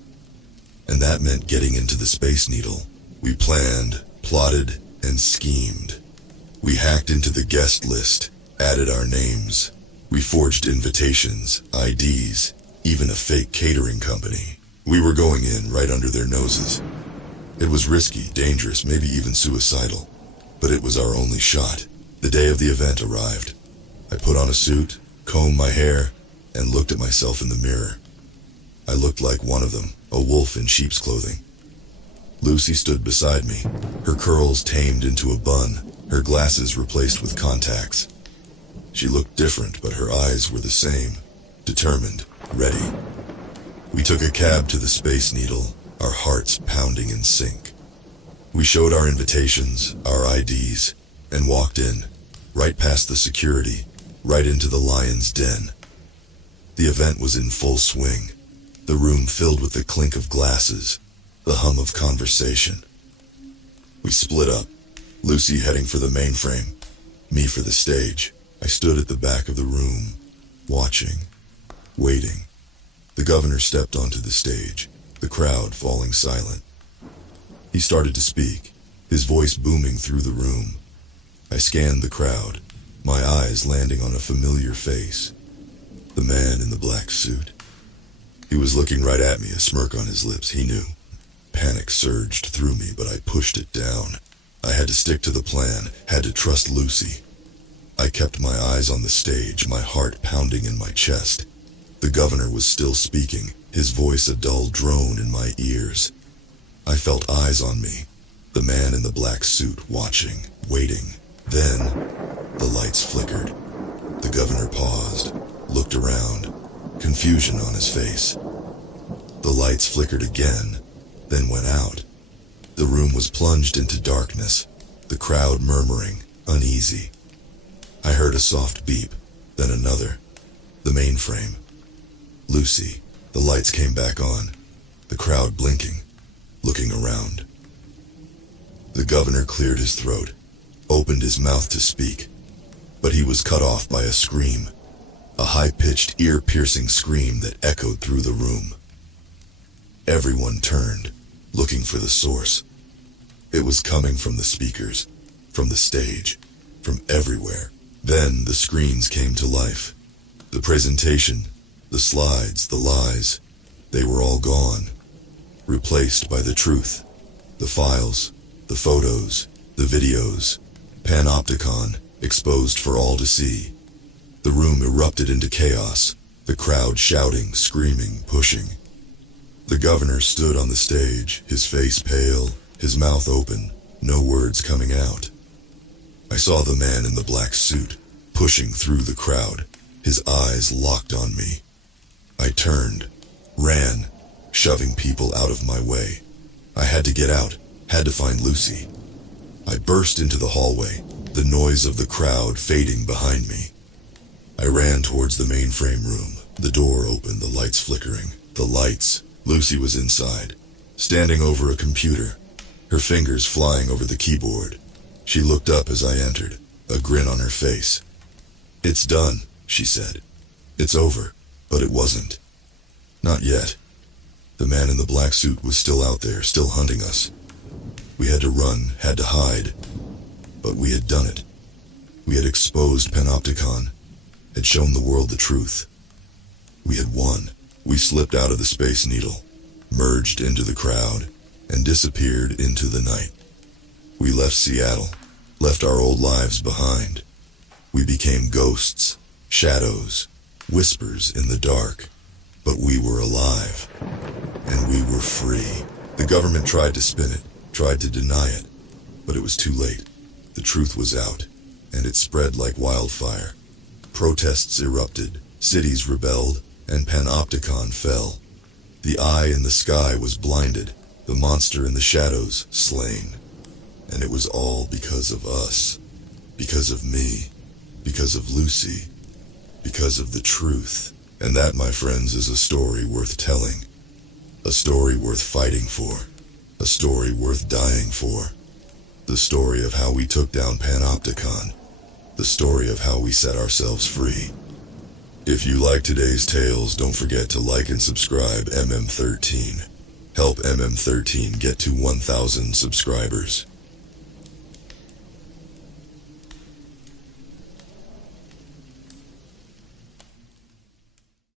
And that meant getting into the Space Needle. We planned, plotted, and schemed. We hacked into the guest list, added our names. We forged invitations, IDs, even a fake catering company. We were going in right under their noses. It was risky, dangerous, maybe even suicidal. But it was our only shot. The day of the event arrived. I put on a suit, combed my hair, and looked at myself in the mirror. I looked like one of them, a wolf in sheep's clothing. Lucy stood beside me, her curls tamed into a bun, her glasses replaced with contacts. She looked different, but her eyes were the same, determined, ready. We took a cab to the Space Needle, our hearts pounding in sync. We showed our invitations, our IDs, and walked in, right past the security, right into the lion's den. The event was in full swing, the room filled with the clink of glasses, the hum of conversation. We split up, Lucy heading for the mainframe, me for the stage. I stood at the back of the room, watching, waiting. The governor stepped onto the stage, the crowd falling silent. He started to speak, his voice booming through the room. I scanned the crowd, my eyes landing on a familiar face. The man in the black suit. He was looking right at me, a smirk on his lips. He knew. Panic surged through me, but I pushed it down. I had to stick to the plan, had to trust Lucy. I kept my eyes on the stage, my heart pounding in my chest. The governor was still speaking, his voice a dull drone in my ears. I felt eyes on me, the man in the black suit watching, waiting. Then, the lights flickered. The governor paused, looked around, confusion on his face. The lights flickered again, then went out. The room was plunged into darkness, the crowd murmuring, uneasy. I heard a soft beep, then another. The mainframe. Lucy. The lights came back on, the crowd blinking, looking around. The governor cleared his throat, opened his mouth to speak, but he was cut off by a scream, a high-pitched, ear-piercing scream that echoed through the room. Everyone turned, looking for the source. It was coming from the speakers, from the stage, from everywhere. Then the screens came to life. The presentation, the slides, the lies, they were all gone, replaced by the truth, the files, the photos, the videos, panopticon, exposed for all to see. The room erupted into chaos, the crowd shouting, screaming, pushing. The governor stood on the stage, his face pale, his mouth open, no words coming out. I saw the man in the black suit, pushing through the crowd, his eyes locked on me. I turned, ran, shoving people out of my way. I had to get out, had to find Lucy. I burst into the hallway, the noise of the crowd fading behind me. I ran towards the mainframe room, the door open, the lights flickering. The lights. Lucy was inside, standing over a computer, her fingers flying over the keyboard. She looked up as I entered, a grin on her face. "It's done," she said. "It's over." But it wasn't. Not yet. The man in the black suit was still out there, still hunting us. We had to run, had to hide. But we had done it. We had exposed Panopticon, had shown the world the truth. We had won. We slipped out of the Space Needle, merged into the crowd, and disappeared into the night. We left Seattle, left our old lives behind. We became ghosts, shadows, whispers in the dark. But we were alive, and we were free. The government tried to spin it, tried to deny it, but it was too late. The truth was out, and it spread like wildfire. Protests erupted, cities rebelled, and Panopticon fell. The eye in the sky was blinded, the monster in the shadows slain. And it was all because of us, because of me, because of Lucy, because of the truth. And that, my friends, is a story worth telling, a story worth fighting for, a story worth dying for. The story of how we took down Panopticon, the story of how we set ourselves free. If you like today's tales, don't forget to like and subscribe MM13. Help MM13 get to 1,000 subscribers.